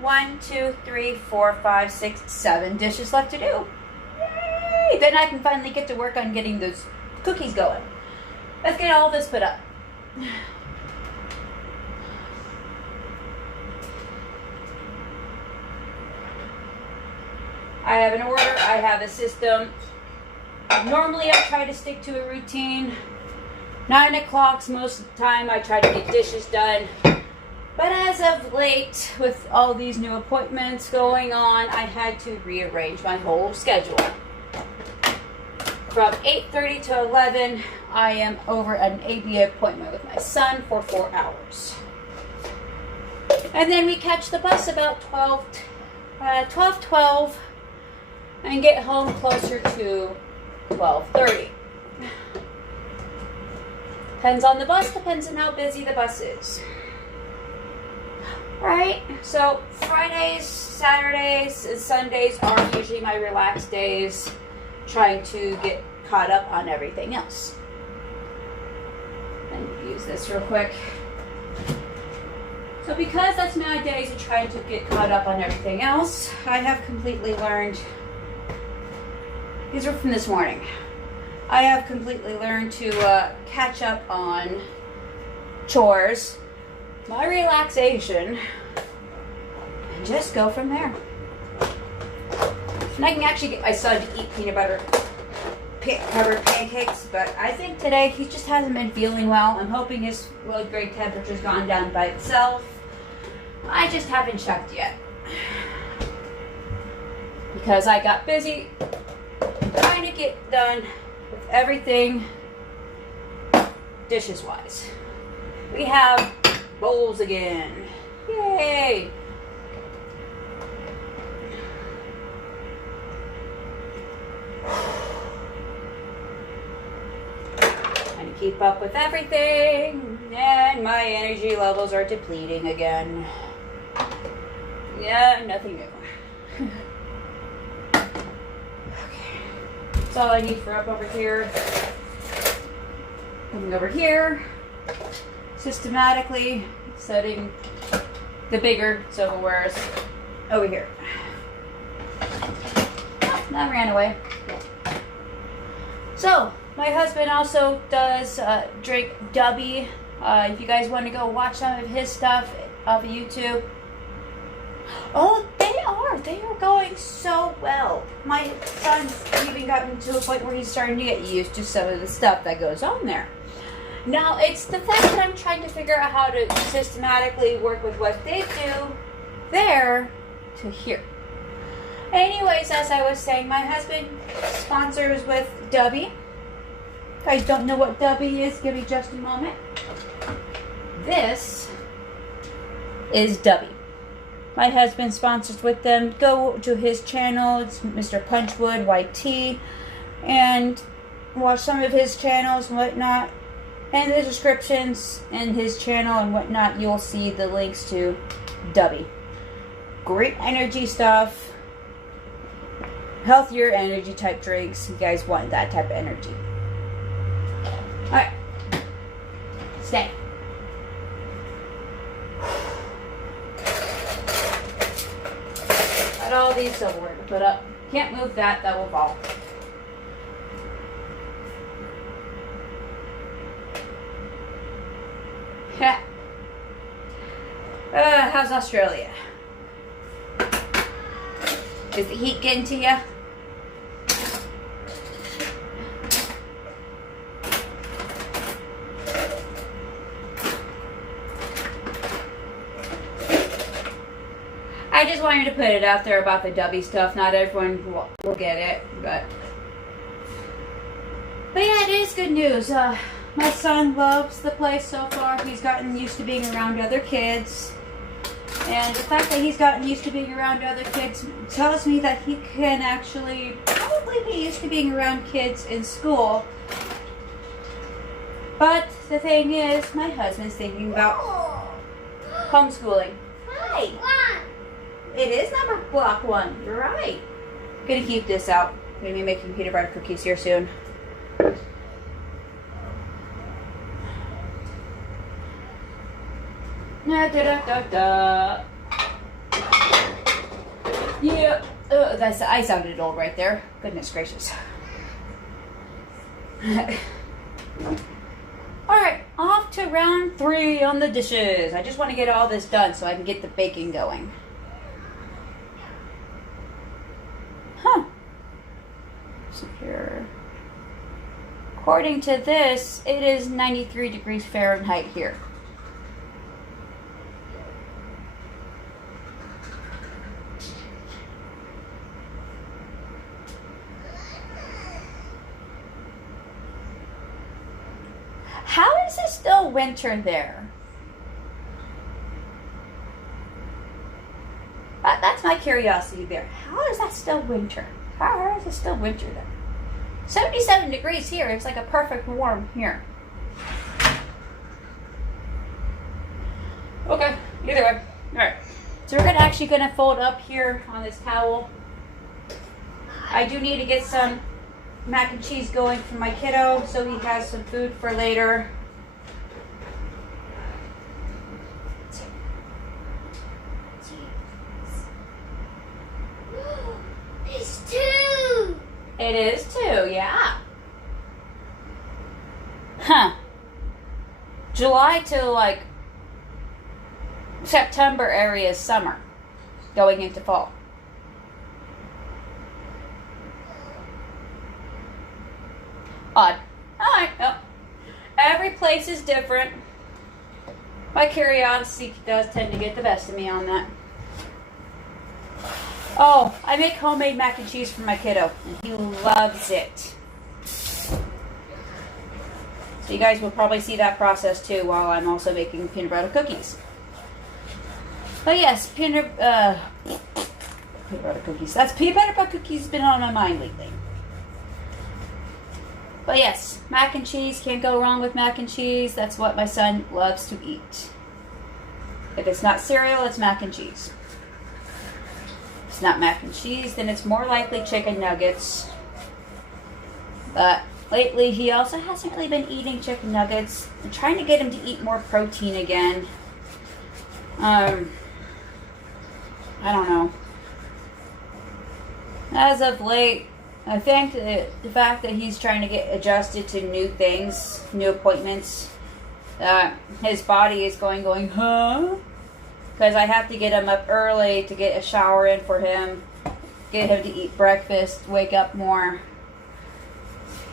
1, 2, 3, 4, 5, 6, 7 dishes left to do. Yay! Then I can finally get to work on getting those cookies going. Let's get all this put up. I have an order. I have a system. Normally I try to stick to a routine. 9 o'clock most of the time I try to get dishes done. But as of late, with all these new appointments going on, I had to rearrange my whole schedule. From 8:30 to 11, I am over an ABA appointment with my son for 4 hours. And then we catch the bus about 12:12 and get home closer to 12:30. Depends on the bus, depends on how busy the bus is. Right? So Fridays, Saturdays, and Sundays are usually my relaxed days, trying to get caught up on everything else. Let me use this real quick. So because that's my days of trying to get caught up on everything else, I have completely learned. These are from this morning. I have completely learned to catch up on chores, my relaxation, and just go from there. And I can actually get my son to eat peanut butter covered pancakes, but I think today he just hasn't been feeling well. I'm hoping his blood grade temperature's gone down by itself. I just haven't checked yet. Because I got busy trying to get done with everything dishes wise. We have bowls again. Yay! Trying to keep up with everything, and my energy levels are depleting again. Yeah, nothing new. That's all I need for up over here. Coming over here, systematically setting the bigger silverwares over here. Oh, that ran away. So, my husband also does drink Dubby. If you guys want to go watch some of his stuff off of YouTube. Oh, they are going so well. My son's even gotten to a point where he's starting to get used to some of the stuff that goes on there. Now, it's the fact that I'm trying to figure out how to systematically work with what they do there to here. Anyways, as I was saying, my husband sponsors with Dubby. If you guys don't know what Dubby is, give me just a moment. This is Dubby. My husband sponsors with them. Go to his channel. It's Mr. Punchwood YT. And watch some of his channels and whatnot. And the descriptions and his channel and whatnot, you'll see the links to Dubby. Great energy stuff. healthier energy type drinks. You guys want that type of energy. Alright. Stay. Got all these silverware to put up. Can't move that, that will fall. Yeah. How's Australia? Is the heat getting to you? I just wanted to put it out there about the Dubby stuff. Not everyone will get it, but yeah, it is good news. My son loves the place so far. He's gotten used to being around other kids. And the fact that he's gotten used to being around other kids tells me that he can actually probably be used to being around kids in school. But the thing is, my husband's thinking about homeschooling. Hi! It is number block 1. You're right. Gonna keep this out. Gonna be making peanut butter cookies here soon. Yeah. I sounded old right there. Goodness gracious. Alright, off to round 3 on the dishes. I just want to get all this done so I can get the baking going. Huh. So here. According to this, it is 93 degrees Fahrenheit here. How is it still winter there? That's my curiosity there. How is that still winter? How is it still winter there? 77 degrees here. It's like a perfect warm here. Okay, either way. Alright. So we're actually going to fold up here on this towel. I do need to get some mac and cheese going for my kiddo so he has some food for later. It's 2. It is 2, yeah. Huh. July to like September area is summer, going into fall. Odd. Alright, well, every place is different. My curiosity does tend to get the best of me on that. Oh, I make homemade mac and cheese for my kiddo, and he loves it. So you guys will probably see that process too while I'm also making peanut butter cookies. But yes, peanut butter cookies. That's peanut butter cookies has been on my mind lately. But yes, mac and cheese, can't go wrong with mac and cheese. That's what my son loves to eat. If it's not cereal, it's mac and cheese. If it's not mac and cheese, then it's more likely chicken nuggets. But lately, he also hasn't really been eating chicken nuggets. I'm trying to get him to eat more protein again. I don't know. As of late, I think the fact that he's trying to get adjusted to new things, new appointments, his body is going, huh? Because I have to get him up early to get a shower in for him, get him to eat breakfast, wake up more.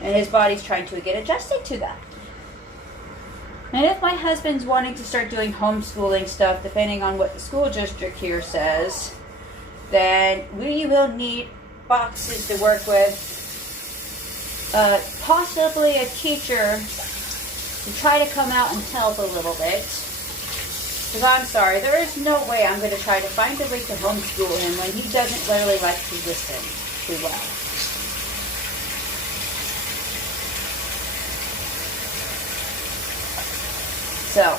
And his body's trying to get adjusted to that. And if my husband's wanting to start doing homeschooling stuff, depending on what the school district here says, then we will need boxes to work with. Possibly a teacher to try to come out and help a little bit. Because I'm sorry, there is no way I'm going to try to find a way to homeschool him when he doesn't really like to listen too well. So,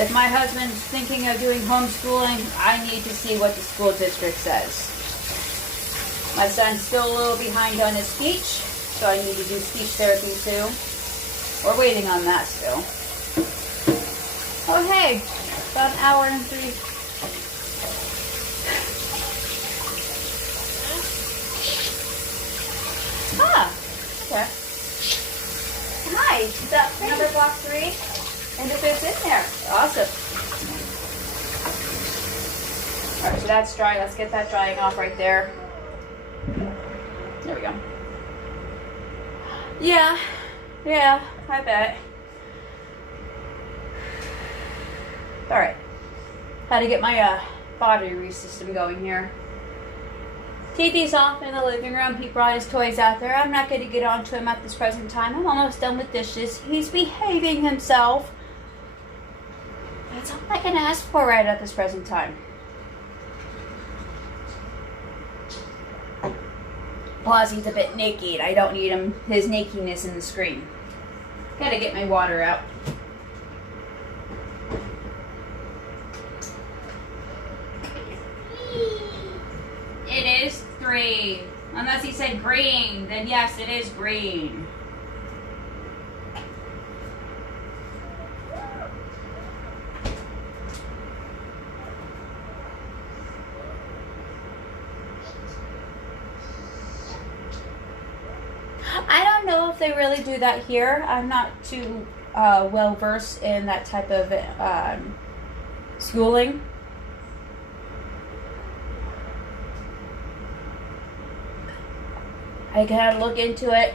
if my husband's thinking of doing homeschooling, I need to see what the school district says. My son's still a little behind on his speech, so I need to do speech therapy too. We're waiting on that still. Oh hey, about an hour and 3. Ah, okay. Hi, is that number block 3? And if it's in there, awesome. Alright, so that's dry. Let's get that drying off right there. There we go. Yeah, I bet. Alright. Had to get my battery system going here. TV's off in the living room. He brought his toys out there. I'm not going to get on to him at this present time. I'm almost done with dishes. He's behaving himself. That's all I can ask for right at this present time. Plus, he's a bit naked. I don't need his nakedness in the screen. Gotta get my water out. It is 3. Unless he said green, then yes, it is green. I don't know if they really do that here. I'm not too well versed in that type of schooling. I gotta look into it.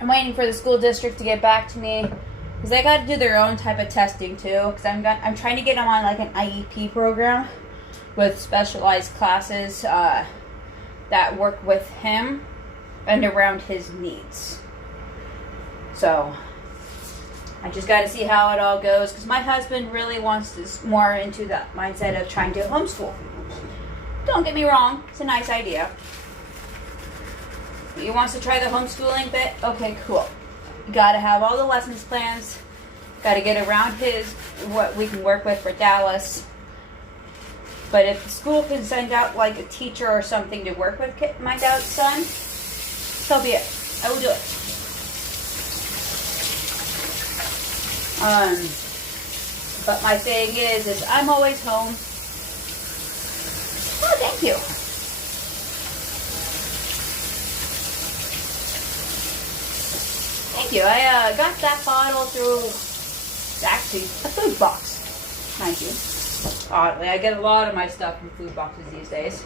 I'm waiting for the school district to get back to me because they got to do their own type of testing too. Because I'm trying to get them on like an IEP program with specialized classes that work with him and around his needs. So I just got to see how it all goes because my husband really wants to more into that mindset of trying to homeschool. Don't get me wrong, it's a nice idea. He wants to try the homeschooling bit. Okay, cool. You got to have all the lessons plans. Got to get around what we can work with for Dallas. But if the school can send out like a teacher or something to work with my dad's son, so be it. I will do it. But my thing is I'm always home. Oh, thank you. Thank you. I got that bottle through, actually, a food box, mind you. Oddly, I get a lot of my stuff from food boxes these days.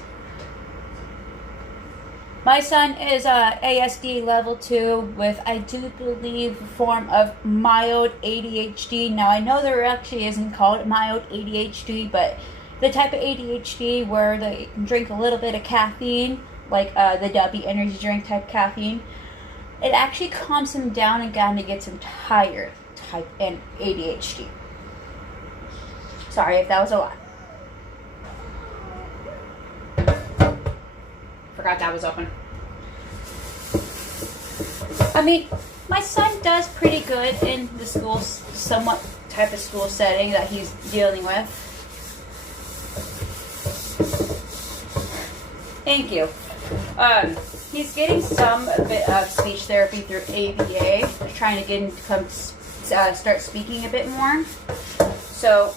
My son is ASD level 2 with, I do believe, a form of mild ADHD. Now, I know there actually isn't called mild ADHD, but the type of ADHD where they drink a little bit of caffeine, like the W energy drink type caffeine, it actually calms him down and kind of gets him tired type and ADHD. Sorry if that was a lot. Forgot that was open. I mean, my son does pretty good in the school, somewhat type of school setting that he's dealing with. Thank you. He's getting some bit of speech therapy through ABA, trying to get him to come start speaking a bit more. So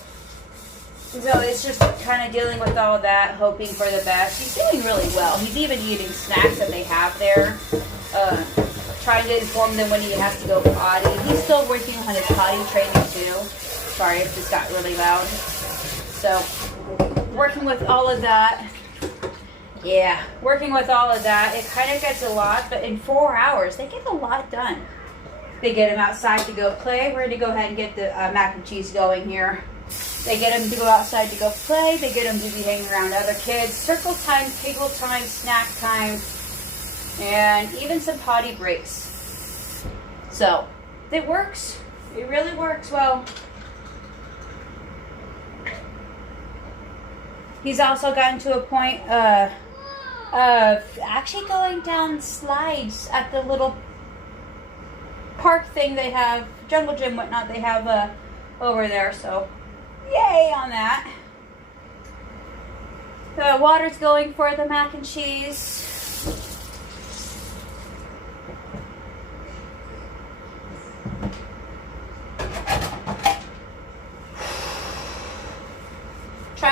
it's just kind of dealing with all that, hoping for the best. He's doing really well. He's even eating snacks that they have there. Trying to inform them when he has to go potty. He's still working on his potty training too. Sorry if this got really loud. So, working with all of that. Yeah, working with all of that, it kind of gets a lot, but in 4 hours, they get a lot done. They get him outside to go play. We're going to go ahead and get the mac and cheese going here. They get him to go outside to go play. They get him to be hanging around other kids. Circle time, table time, snack time, and even some potty breaks. So, it works. It really works well. He's also gotten to a point of actually going down slides at the little park thing they have, jungle gym, whatnot, they have over there. So, yay on that. The water's going for the mac and cheese.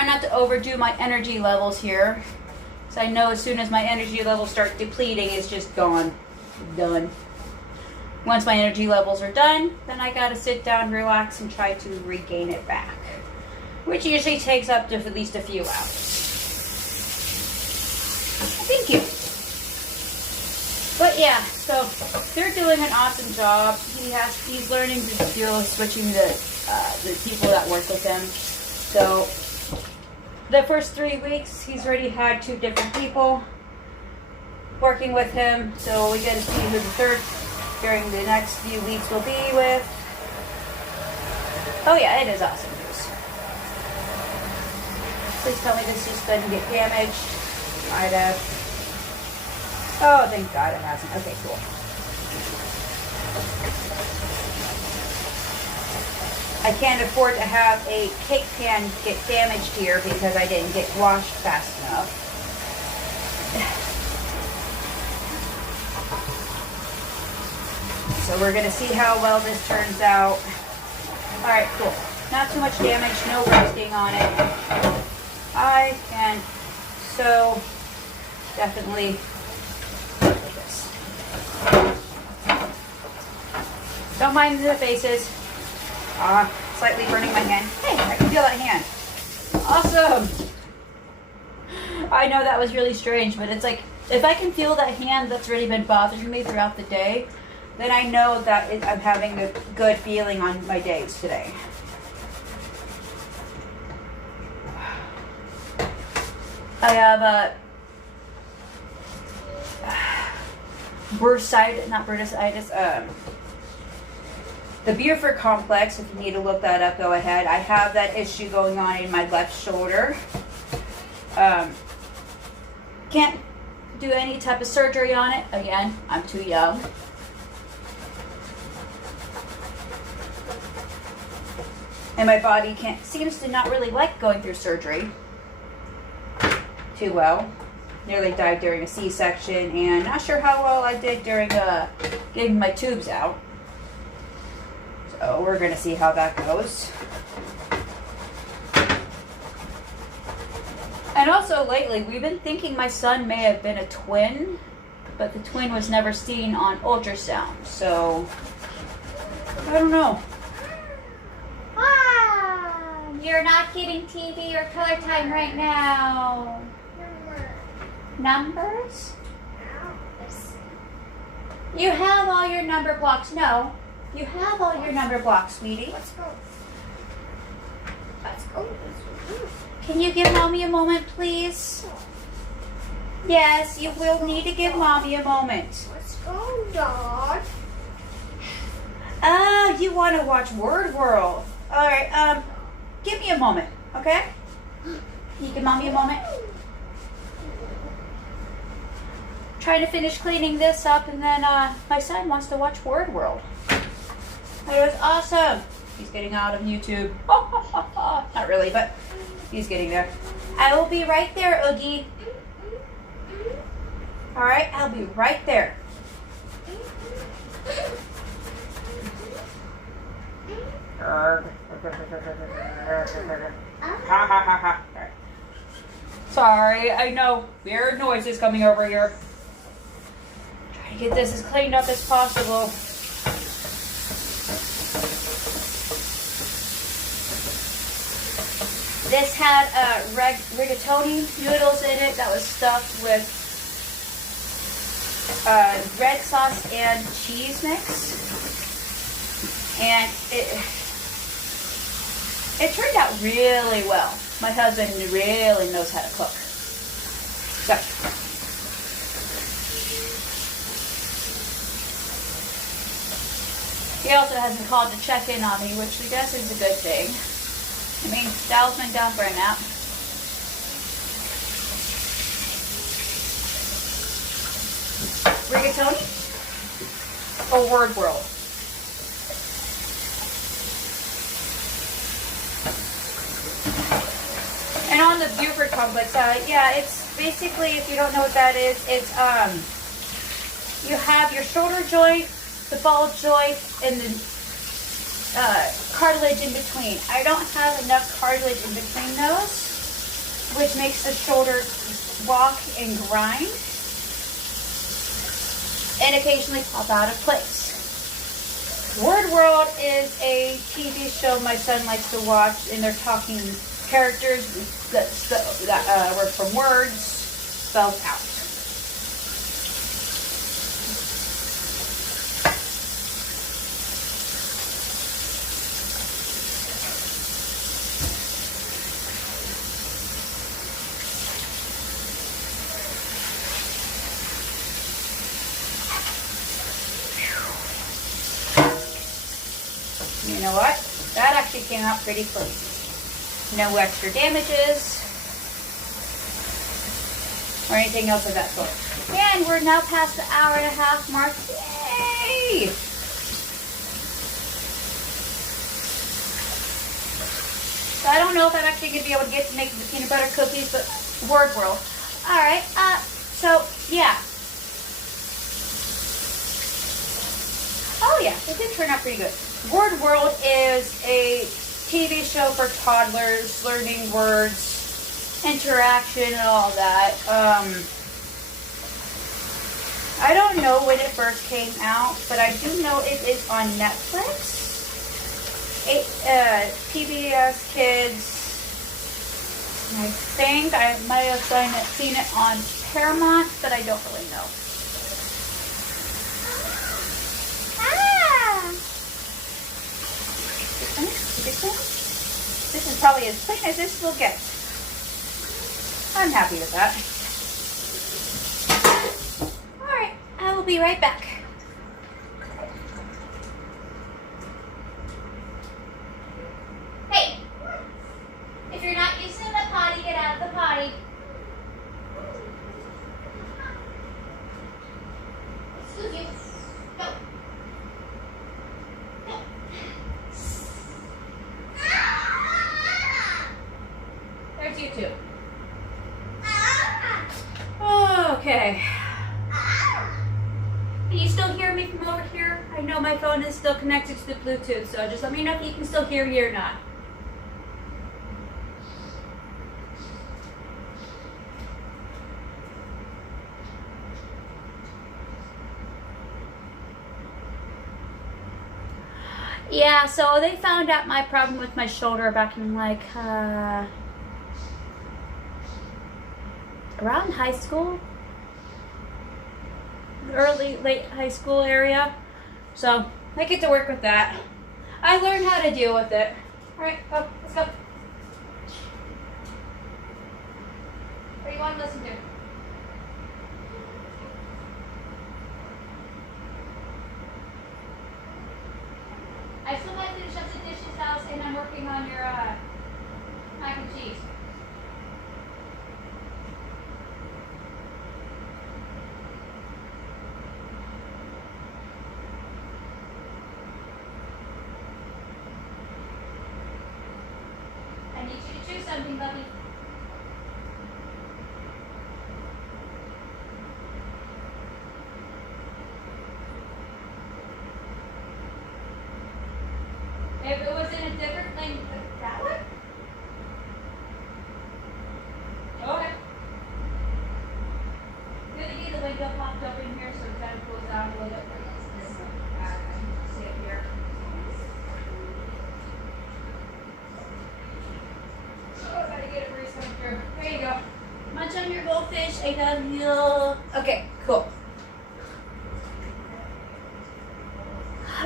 not to overdo my energy levels here. So I know as soon as my energy levels start depleting, it's just gone. Done. Once my energy levels are done, then I gotta sit down, relax, and try to regain it back. Which usually takes up to at least a few hours. Thank you. But yeah, so they're doing an awesome job. He's learning to deal with switching the people that work with him. So the first 3 weeks, he's already had 2 different people working with him. So we get to see who the third during the next few weeks will be with. Oh yeah, it is awesome news. Please tell me this just doesn't get damaged. Might have. Oh, thank God it hasn't. Okay, cool. I can't afford to have a cake pan get damaged here because I didn't get washed fast enough. So we're going to see how well this turns out. Alright, cool. Not too much damage, no roasting on it. I can so definitely work with this. Don't mind the faces. Slightly burning my hand. Hey, I can feel that hand. Awesome! I know that was really strange, but it's like, if I can feel that hand that's really been bothering me throughout the day, then I know that I'm having a good feeling on my days today. I have a bursitis, the Buford complex. If you need to look that up, go ahead. I have that issue going on in my left shoulder. Can't do any type of surgery on it. Again, I'm too young. And my body seems to not really like going through surgery too well. Nearly died during a C-section, and not sure how well I did during getting my tubes out. So we're going to see how that goes. And also lately, we've been thinking my son may have been a twin, but the twin was never seen on ultrasound. So I don't know. You're not getting TV or color time right now. Numbers? You have all your number blocks. No, you have all your number blocks, sweetie. Let's go. Let's go. Can you give Mommy a moment, please? Yes, you will need to give Mommy a moment. Let's go, Dad. Oh, you want to watch Word World. All right, give me a moment, okay? Can you give Mommy a moment? Trying to finish cleaning this up, and then my son wants to watch Word World. It was awesome. He's getting out of YouTube. Not really, but he's getting there. I will be right there, Oogie. All right, I'll be right there. Sorry, I know. Weird noises coming over here. Try to get this as cleaned up as possible. This had rigatoni noodles in it that was stuffed with red sauce and cheese mix. And it turned out really well. My husband really knows how to cook. So, he also hasn't called to check in on me, which I guess is a good thing. I mean, Dal's been down for a nap. Rigatoni or Word World? And on the Buford complex, yeah, it's basically, if you don't know what that is, it's you have your shoulder joint, the ball joint, and the cartilage in between. I don't have enough cartilage in between those, which makes the shoulder walk and grind and occasionally pop out of place. Word World is a TV show my son likes to watch, and they're talking characters that were from words spelled out. You know what? That actually came out pretty clean. No extra damages or anything else of that sort. And we're now past the hour-and-a-half mark. Yay! So I don't know if I'm actually going to be able to get to make the peanut butter cookies, but Word World. Alright, so, yeah. Oh yeah, it did turn out pretty good. Word World is a TV show for toddlers, learning words, interaction, and all that. I don't know when it first came out, but I do know it is on Netflix. PBS Kids. I think I might have seen it on Paramount, but I don't really know. This is probably as clean as this will get. I'm happy with that. Alright, I will be right back. Hey! If you're not using the potty, get out of the potty. Excuse you. Go. There's you two. Okay. Can you still hear me from over here? I know my phone is still connected to the Bluetooth, so just let me know if you can still hear me or not. Yeah, so they found out my problem with my shoulder back in like around high school, late high school area. So I get to work with that. I learned how to deal with it. All right, go, let's go. What do you want to listen to? I still have to finish up the dishes, house, and I'm working on your mac and cheese. I need you to choose something, Bubby. If it was in a different lane, that one? Okay. Good to get the window popped up in here so it kind of cools down a little bit. See it here. Oh, I gotta get it breeze coming through. There you go. Munch on your goldfish. I got you. Okay, cool.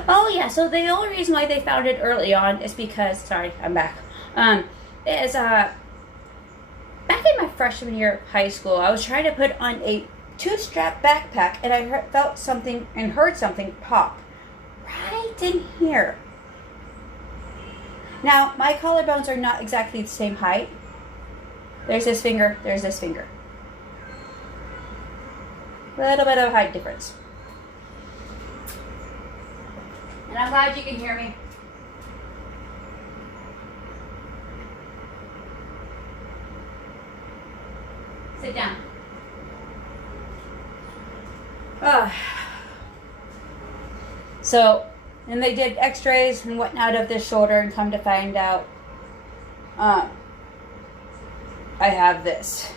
Oh yeah, so the only reason why they found it early on is because, sorry, I'm back. Back in my freshman year of high school, I was trying to put on a 2-strap backpack, and I felt something and heard something pop right in here. Now, my collarbones are not exactly the same height. There's this finger, there's this finger. Little bit of height difference. And I'm glad you can hear me. Sit down. So, and they did x-rays and whatnot of this shoulder, and come to find out, I I have this.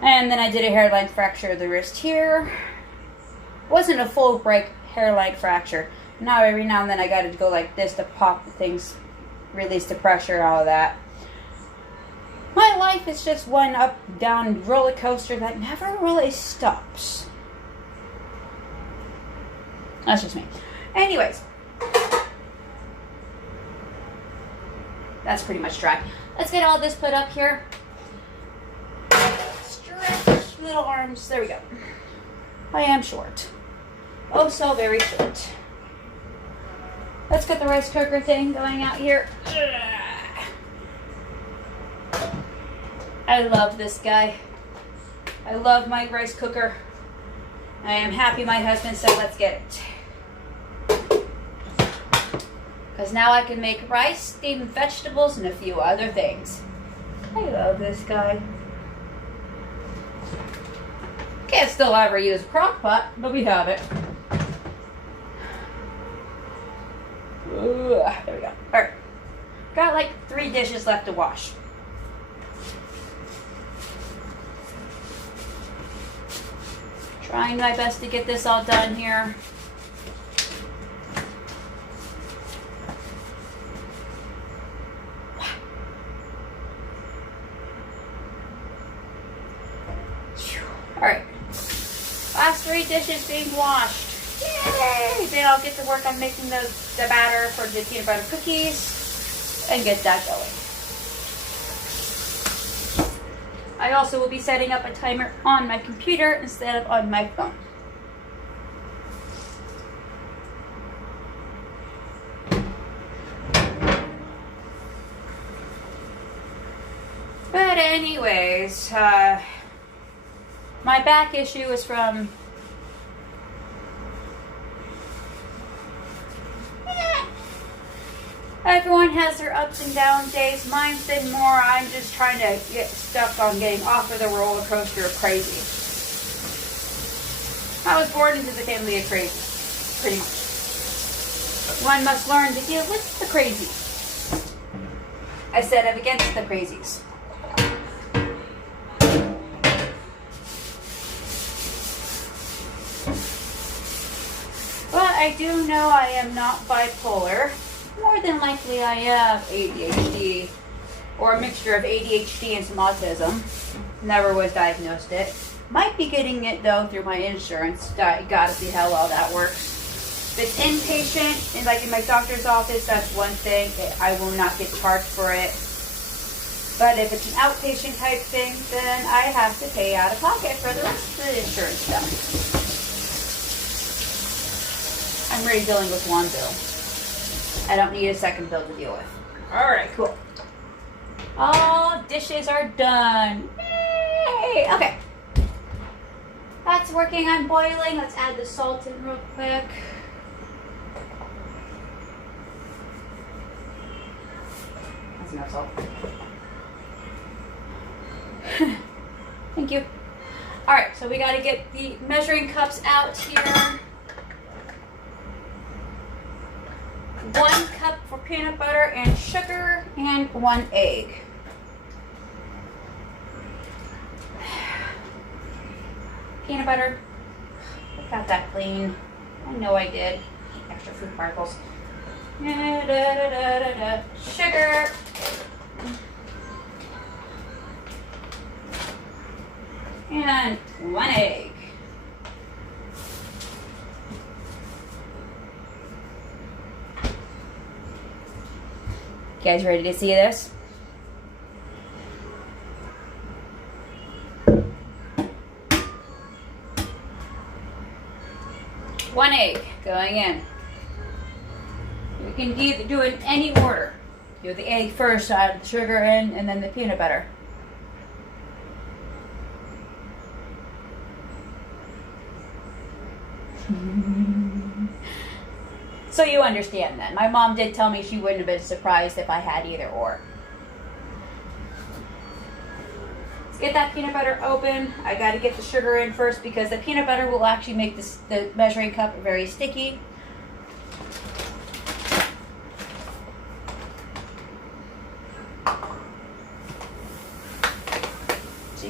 And then I did a hairline fracture of the wrist here. Wasn't a full break hairline fracture. Now every now and then I gotta go like this to pop things, release the pressure and all of that. My life is just one up down roller coaster that never really stops. That's just me. Anyways. That's pretty much dry. Let's get all this put up here. Stretch little arms. There we go. I am short. Oh, so very short. Let's get the rice cooker thing going out here. I love this guy. I love my rice cooker. I am happy my husband said let's get it. Because now I can make rice, steamed vegetables, and a few other things. I love this guy. Can't still ever use a crock pot, but we have it. Ooh, there we go. Alright. Got like 3 dishes left to wash. Trying my best to get this all done here. Alright. Last 3 dishes being washed. Yay! Then I'll get to work on making the batter for the peanut butter cookies and get that going. I also will be setting up a timer on my computer instead of on my phone. But anyways, my back issue is from everyone has their ups and down days. Mine's been more, I'm just trying to get stuck on getting off of the roller coaster of crazy. I was born into the family of crazy, pretty much. One must learn to deal with the crazy. I said I'm against the crazies. But I do know I am not bipolar. More than likely I have ADHD, or a mixture of ADHD and some autism. Never was diagnosed it. Might be getting it though through my insurance. Gotta see how well that works. If it's inpatient, and like in my doctor's office, that's one thing. I will not get charged for it. But if it's an outpatient type thing, then I have to pay out of pocket for the rest of the insurance stuff. I'm already dealing with one bill. I don't need a second bill to deal with. Alright, cool. All dishes are done. Yay! Okay. That's working on boiling. Let's add the salt in real quick. That's enough salt. Thank you. Alright, so we gotta get the measuring cups out here. 1 cup for peanut butter and sugar, and 1 egg. Peanut butter. I got that clean. I know I did. Extra food particles. Sugar. And 1 egg. You guys ready to see this? One egg going in. You can either do it in any order. Do the egg first, add the sugar in, and then the peanut butter. So you understand then. My mom did tell me she wouldn't have been surprised if I had either or. Let's get that peanut butter open. I got to get the sugar in first because the peanut butter will actually make the measuring cup very sticky.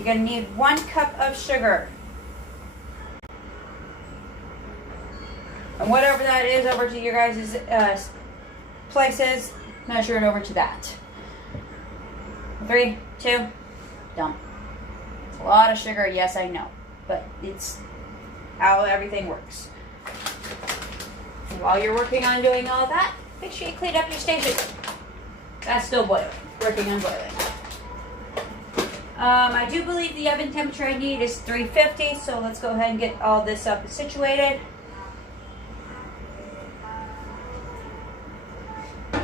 You're going to need 1 cup of sugar. And whatever that is over to your guys' places, measure it over to that. 3, 2, dump. It's a lot of sugar, yes, I know. But it's how everything works. And while you're working on doing all that, make sure you clean up your station. That's still boiling. Working on boiling. I do believe the oven temperature I need is 350, so let's go ahead and get all this up and situated. Out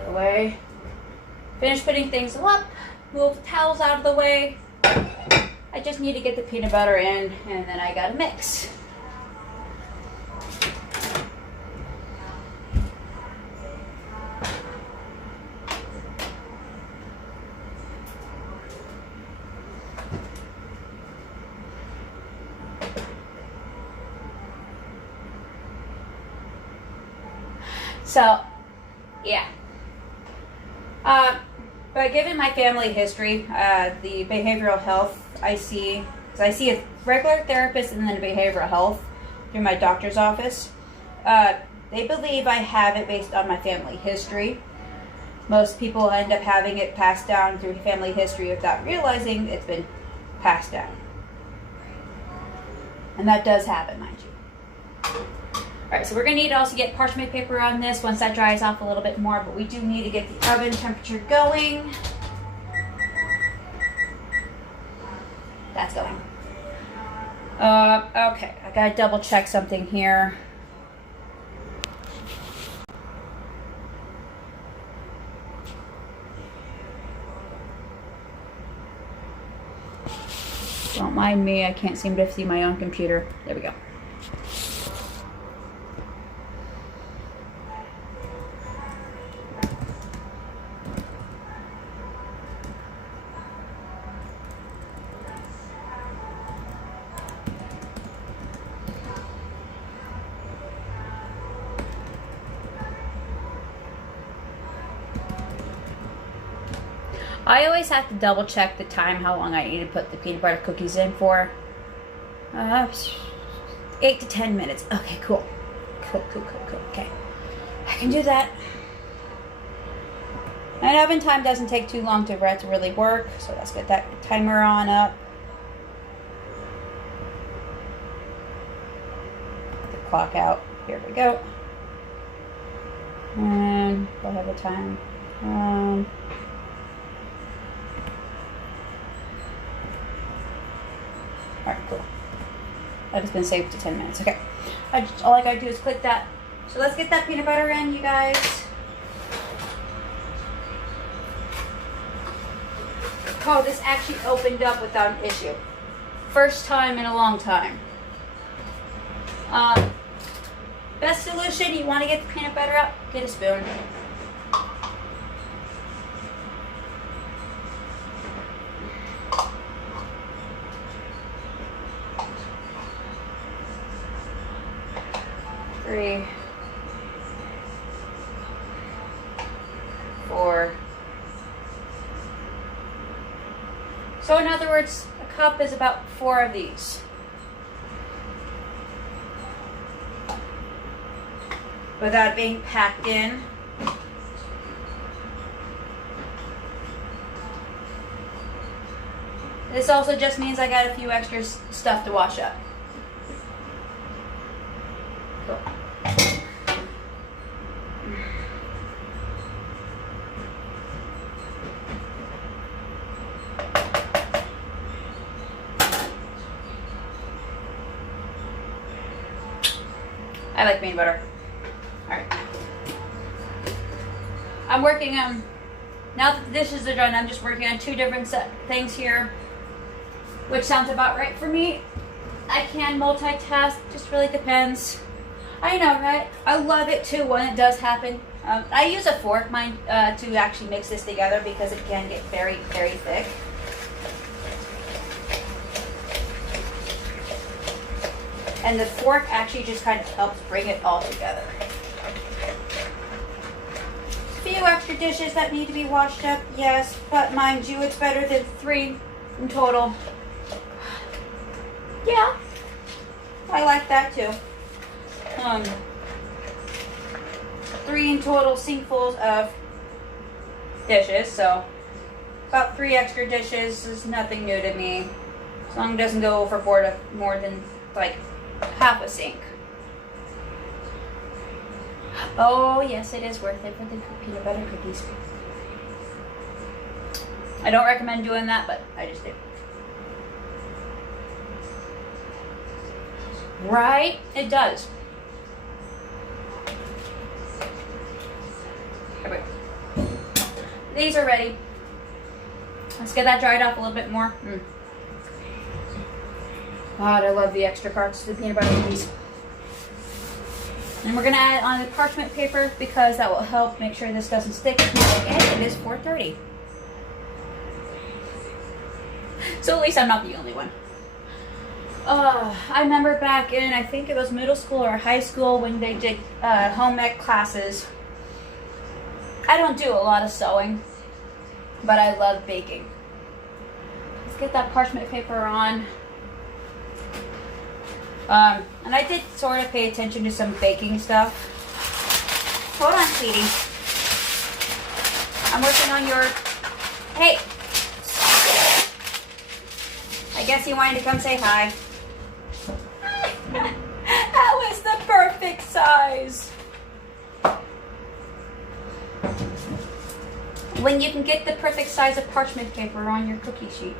of the way. Finish putting things up. Move the towels out of the way. I just need to get the peanut butter in, and then I gotta mix. So, yeah. But given my family history, the behavioral health I see, because I see a regular therapist and then a behavioral health through my doctor's office, they believe I have it based on my family history. Most people end up having it passed down through family history without realizing it's been passed down. And that does happen, mind you. Alright, so we're going to need to also get parchment paper on this once that dries off a little bit more, but we do need to get the oven temperature going. That's going. Okay, I got to double check something here. Don't mind me, I can't seem to see my own computer. There we go. I always have to double check the time, how long I need to put the peanut butter cookies in for. 8 to 10 minutes. Okay, cool. Cool. Okay. I can do that. And oven time doesn't take too long for it to really work, so let's get that timer on up. Get the clock out. Here we go. And we'll have the time. Alright, cool. That has been saved to 10 minutes. Okay. All I gotta do is click that. So let's get that peanut butter in, you guys. Oh, this actually opened up without an issue. First time in a long time. Best solution, you want to get the peanut butter up, get a spoon. Three, 4. So in other words, a cup is about 4 of these. Without being packed in. This also just means I got a few extra stuff to wash up. Cool. I like peanut butter. Alright. I'm working on, now that the dishes are done, I'm just working on 2 different things here, which sounds about right for me. I can multitask, just really depends. I know, right? I love it too when it does happen. I use a fork, to actually mix this together because it can get very, very thick. And the fork actually just kind of helps bring it all together. If few extra dishes that need to be washed up, yes, but mind you, it's better than 3 in total. Yeah, I like that too. 3 in total sinkfuls of dishes, so about 3 extra dishes is nothing new to me. As long as it doesn't go overboard of more than like half a sink. Oh yes, it is worth it for the peanut butter cookies. I don't recommend doing that, but I just do. Right? It does. Okay. These are ready. Let's get that dried off a little bit more. God, I love the extra parts of the peanut butter cookies. And we're going to add on the parchment paper because that will help make sure this doesn't stick. And it is 4:30. So at least I'm not the only one. I remember back in, I think it was middle school or high school when they did home ec classes. I don't do a lot of sewing, but I love baking. Let's get that parchment paper on. And I did sort of pay attention to some baking stuff. Hold on, sweetie. I'm working on your... Hey! I guess you wanted to come say hi. That was the perfect size. When you can get the perfect size of parchment paper on your cookie sheet.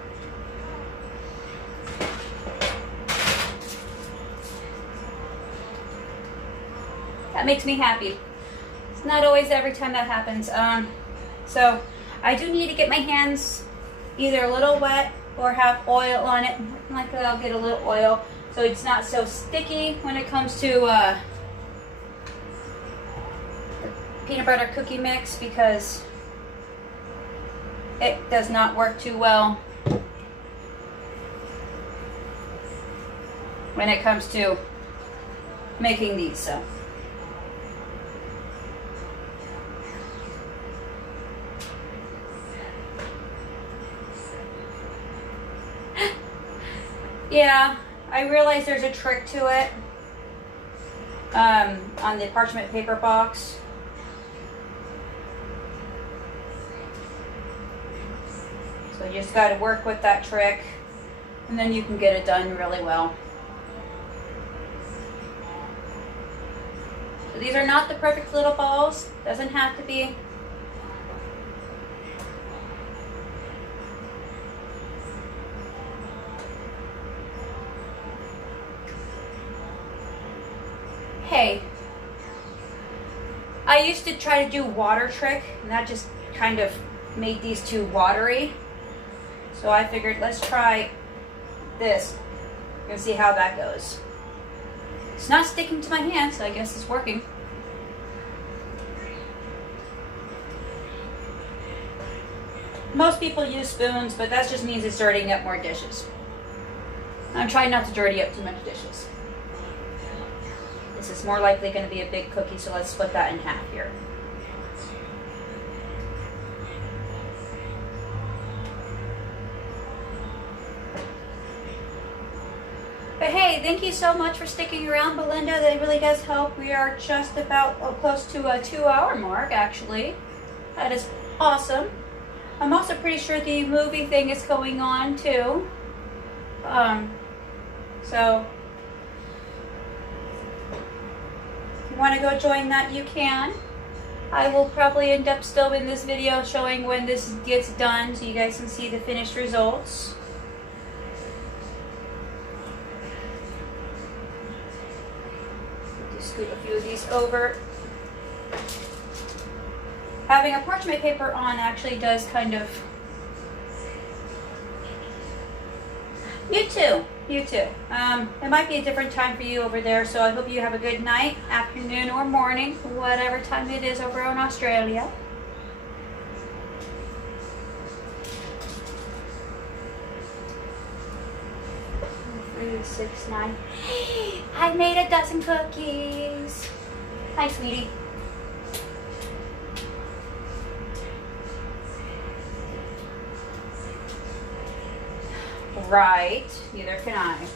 That makes me happy. It's not always every time that happens. So I do need to get my hands either a little wet or have oil on it. Like that, I'll get a little oil so it's not so sticky when it comes to peanut butter cookie mix, because it does not work too well when it comes to making these. So yeah, I realize there's a trick to it on the parchment paper box. So you just got to work with that trick, and then you can get it done really well. So these are not the perfect little balls. Doesn't have to be. Hey, I used to try to do water trick, and that just kind of made these too watery. So I figured, let's try this and see how that goes. It's not sticking to my hand, so I guess it's working. Most people use spoons, but that just means it's dirtying up more dishes. I'm trying not to dirty up too much dishes. This is more likely going to be a big cookie, so let's split that in half here. But hey, thank you so much for sticking around, Belinda. That really does help. We are just about close to a 2-hour mark, actually. That is awesome. I'm also pretty sure the movie thing is going on, too. So if you want to go join that, you can. I will probably end up still in this video showing when this gets done so you guys can see the finished results. Just scoop a few of these over. Having a parchment paper on actually does kind of... You too. You too. It might be a different time for you over there, so I hope you have a good night, afternoon, or morning, whatever time it is over in Australia. 3, 6, 9. I made a dozen cookies. Hi, sweetie. right. Neither can I.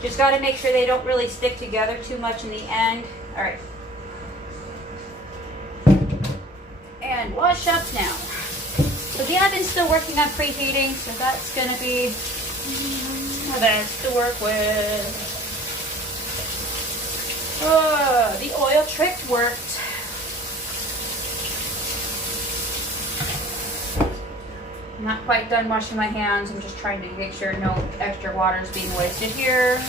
Just got to make sure they don't really stick together too much in the end. All right. And wash up now. So the oven's still working on preheating, so that's going to be that's to work with. Oh, the oil trick worked. I'm not quite done washing my hands. I'm just trying to make sure no extra water is being wasted here.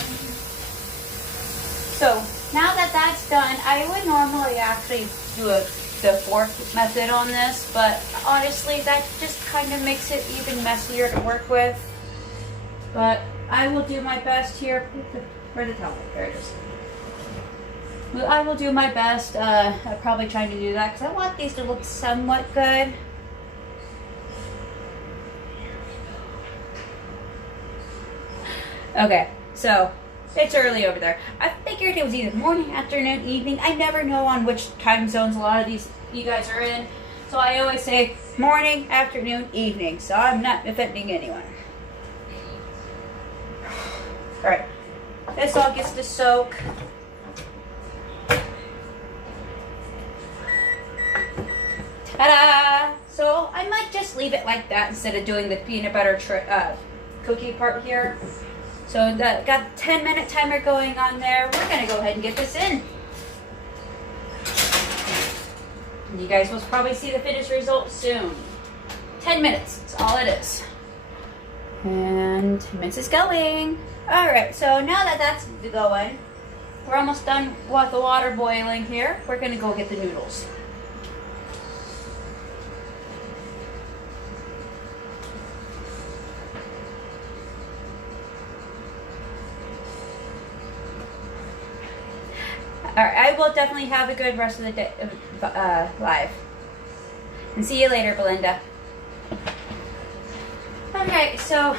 So now that that's done, I would normally actually do the fork method on this, but honestly that just kind of makes it even messier to work with. But I will do my best here. Where's the towel? There it is. Well, I will do my best. I'm probably trying to do that because I want these to look somewhat good. Okay, so it's early over there. I figured it was either morning, afternoon, evening. I never know on which time zones a lot of these you guys are in. So I always say morning, afternoon, evening. So I'm not offending anyone. Alright, this all gets to soak. Ta-da! So I might just leave it like that instead of doing the peanut butter cookie part here. So that got a 10-minute timer going on there. We're gonna go ahead and get this in. And you guys will probably see the finished result soon. 10 minutes, that's all it is. And 10 minutes is going. All right, so now that that's going, we're almost done with the water boiling here. We're gonna go get the noodles. Alright, I will definitely have a good rest of the day live. And see you later, Belinda. Okay, so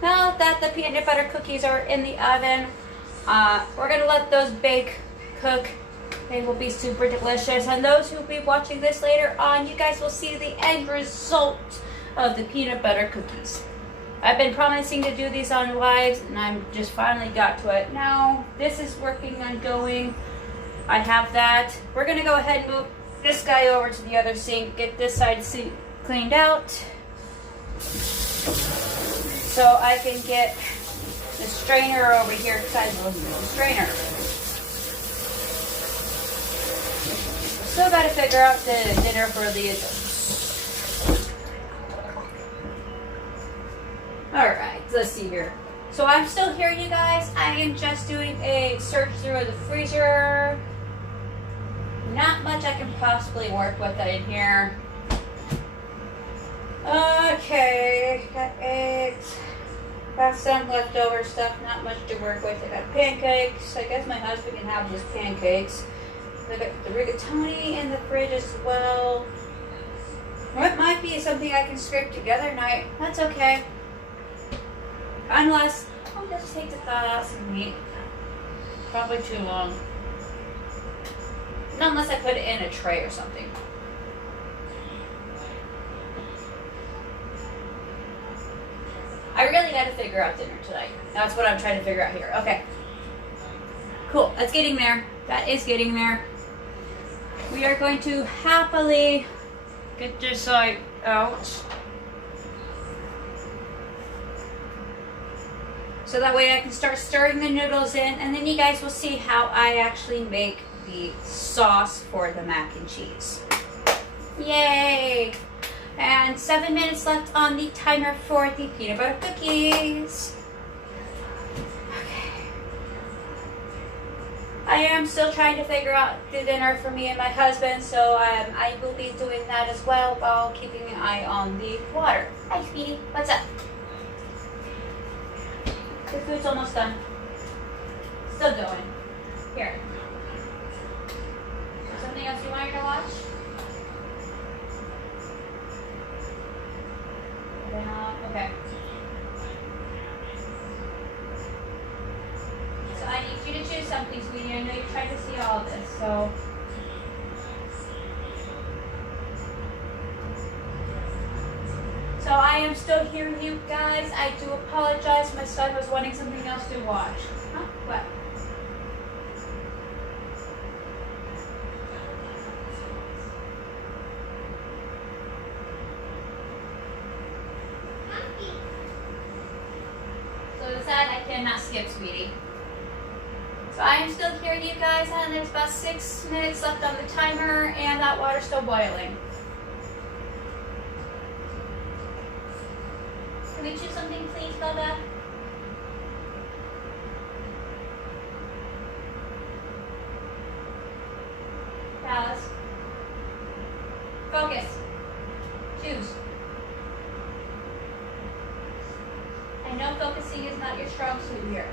now that the peanut butter cookies are in the oven, we're going to let those bake, cook. They will be super delicious. And those who will be watching this later on, you guys will see the end result of the peanut butter cookies. I've been promising to do these on lives, and I'm just finally got to it. Now, this is working on going. I have that. We're going to go ahead and move this guy over to the other sink, get this side sink cleaned out, so I can get the strainer over here because I will use the strainer. Still got to figure out the dinner for the adults. Alright, let's see here. So I'm still here, you guys. I am just doing a search through the freezer. Not much I can possibly work with in here. Okay, got eggs. Got some leftover stuff, not much to work with. I got pancakes. I guess my husband can have just pancakes. I got the rigatoni in the fridge as well. It might be something I can scrape together tonight. That's okay. Unless I'll just take the thought out some meat. Probably too long. Not unless I put it in a tray or something. I really got to figure out dinner tonight. That's what I'm trying to figure out here. Okay. Cool. That's getting there. That is getting there. We are going to happily get this side out. So that way I can start stirring the noodles in, and then you guys will see how I actually make the sauce for the mac and cheese. Yay! And 7 minutes left on the timer for the peanut butter cookies. Okay. I am still trying to figure out the dinner for me and my husband, so I will be doing that as well while keeping an eye on the water. Hi, sweetie. What's up? The food's almost done. Still going. Here. Something else you wanted to watch? Okay. So I need you to choose something, sweetie. I know you tried to see all of this, so. So I I am still hearing you guys. I do apologize. My son was wanting something else to watch. Huh? What? So is that I cannot skip, sweetie. So I am still hearing you guys, and there's about 6 minutes left on the timer, and that water's still boiling. Can we choose something, please, Bubba? Dallas. Focus. Choose. I know focusing is not your strong suit here.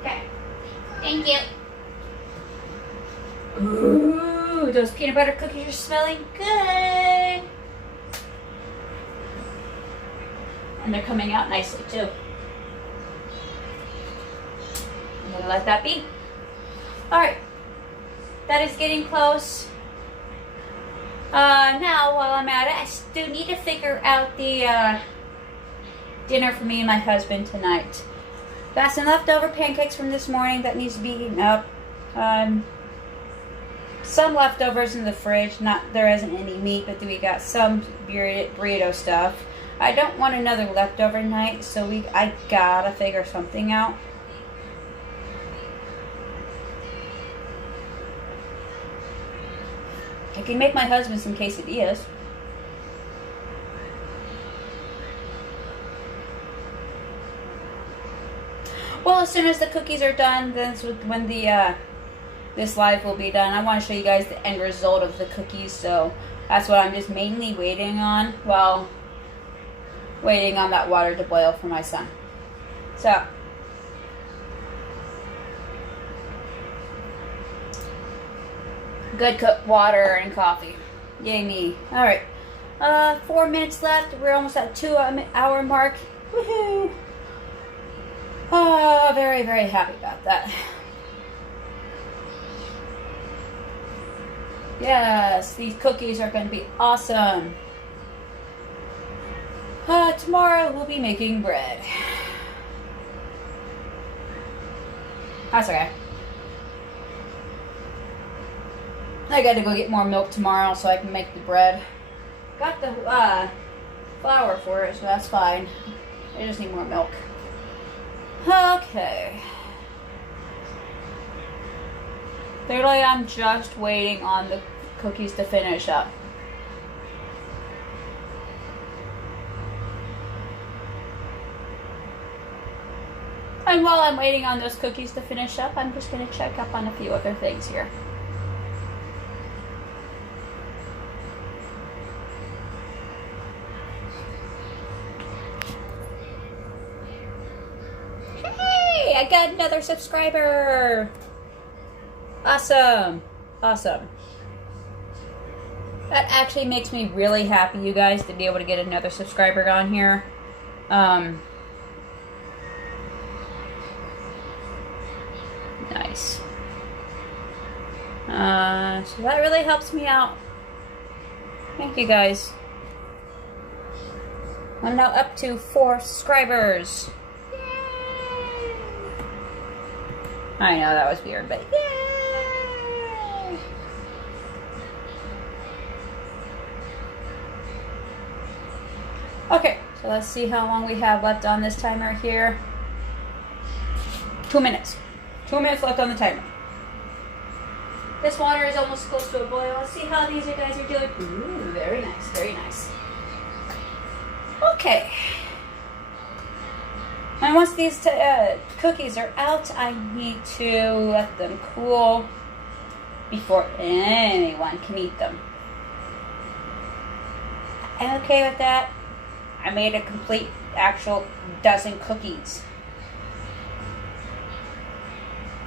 Okay. Thank you. Ooh, those peanut butter cookies are smelling good. And they're coming out nicely too. I'm gonna let that be. Alright. That is getting close. Now while I'm at it, I still need to figure out the dinner for me and my husband tonight. Got some leftover pancakes from this morning that needs to be eaten up. Some leftovers in the fridge. There isn't any meat, but we got some burrito stuff. I don't want another leftover night, so I gotta figure something out. I can make my husband some quesadillas. Well, as soon as the cookies are done, that's when this live will be done. I want to show you guys the end result of the cookies, so that's what I'm just mainly waiting on while waiting on that water to boil for my son. So, good cooked water and coffee. Yay me. Alright. 4 minutes left. We're almost at 2-hour mark. Woohoo! Oh, very, very happy about that. Yes, these cookies are going to be awesome. Tomorrow we'll be making bread. That's okay. I got to go get more milk tomorrow so I can make the bread. Got the flour for it, so that's fine. I just need more milk. Okay. Literally, I'm just waiting on the cookies to finish up. And while I'm waiting on those cookies to finish up, I'm just going to check up on a few other things here. Hey, I got another subscriber! Awesome. Awesome. That actually makes me really happy, you guys, to be able to get another subscriber on here. Nice. So that really helps me out. Thank you, guys. I'm now up to 4 subscribers. Yay! I know that was weird, but yay! Okay, so let's see how long we have left on this timer here. 2 minutes. 2 minutes left on the timer. This water is almost close to a boil. Let's see how these guys are doing. Ooh, very nice, very nice. Okay. And once these cookies are out, I need to let them cool before anyone can eat them. I'm okay with that. I made a complete actual dozen cookies.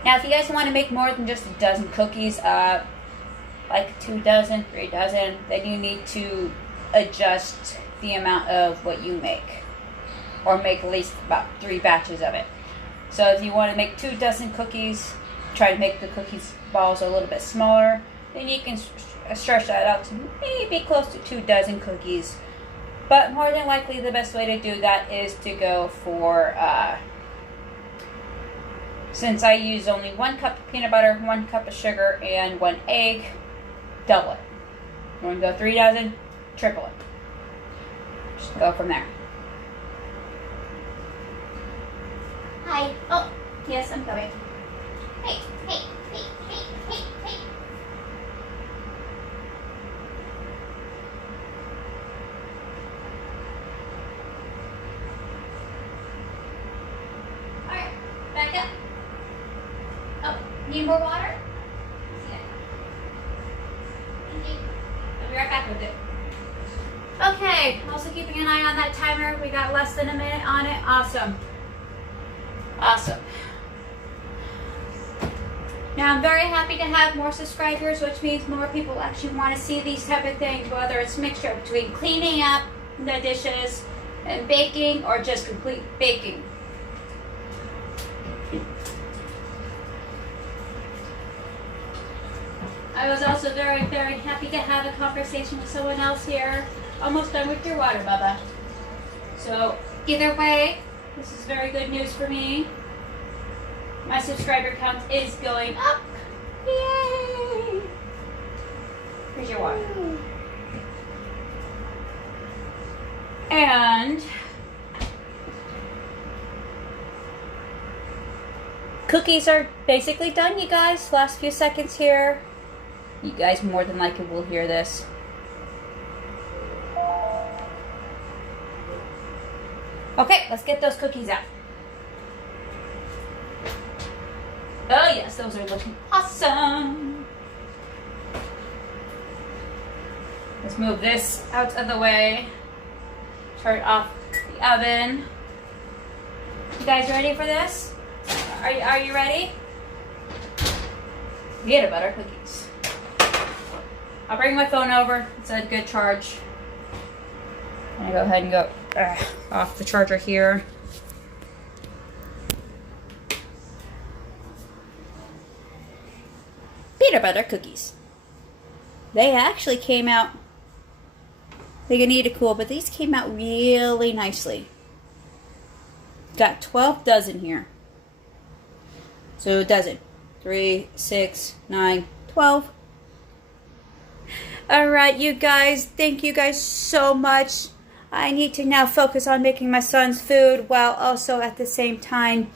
Now, if you guys want to make more than just a dozen cookies, like 2 dozen, 3 dozen, then you need to adjust the amount of what you make. Or make at least about 3 batches of it. So if you want to make 2 dozen cookies, try to make the cookies balls a little bit smaller, then you can stretch that out to maybe close to 2 dozen cookies. But more than likely, the best way to do that is to go for, since I use only 1 cup of peanut butter, 1 cup of sugar, and 1 egg, double it. You want to go 3 dozen, triple it. Just go from there. Hi. Oh, yes, I'm coming. Hey, hey, hey, hey, hey, hey. Alright, back up. Oh, need more water? Yeah. Thank you. I'll be right back with it. Okay, also keeping an eye on that timer. We got less than a minute on it. Awesome. Awesome. Now I'm very happy to have more subscribers, which means more people actually want to see these type of things, whether it's a mixture between cleaning up the dishes and baking or just complete baking. I was also very, very happy to have a conversation with someone else here. Almost done with your water, Bubba. So either way, this is very good news for me. My subscriber count is going up. Yay! Here's your water. And cookies are basically done, you guys. Last few seconds here. You guys more than likely will hear this. Okay, let's get those cookies out. Oh yes, those are looking awesome. Let's move this out of the way. Turn off the oven. You guys ready for this? Are you ready? Peanut butter cookies. I'll bring my phone over. It's a good charge. I'm gonna go ahead and go off the charger here. Peanut butter cookies. They actually came out, they need to cool, but these came out really nicely. Got 12 dozen here. So a dozen. 3, 6, 9, 12. Alright, you guys, thank you guys so much. I need to now focus on making my son's food while also at the same time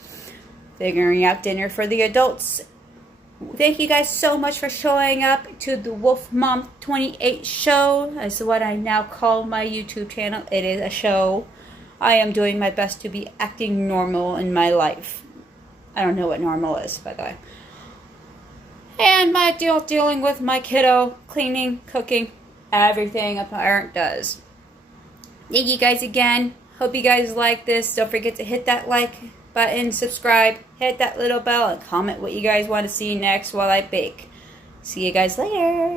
figuring out dinner for the adults. Thank you guys so much for showing up to the Wolf Mom 28 show. That's what I now call my YouTube channel. It is a show. I am doing my best to be acting normal in my life. I don't know what normal is, by the way. And my dealing with my kiddo, cleaning, cooking, everything a parent does. Thank you guys again. Hope you guys like this. Don't forget to hit that like button, subscribe, hit that little bell, and comment what you guys want to see next while I bake. See you guys later.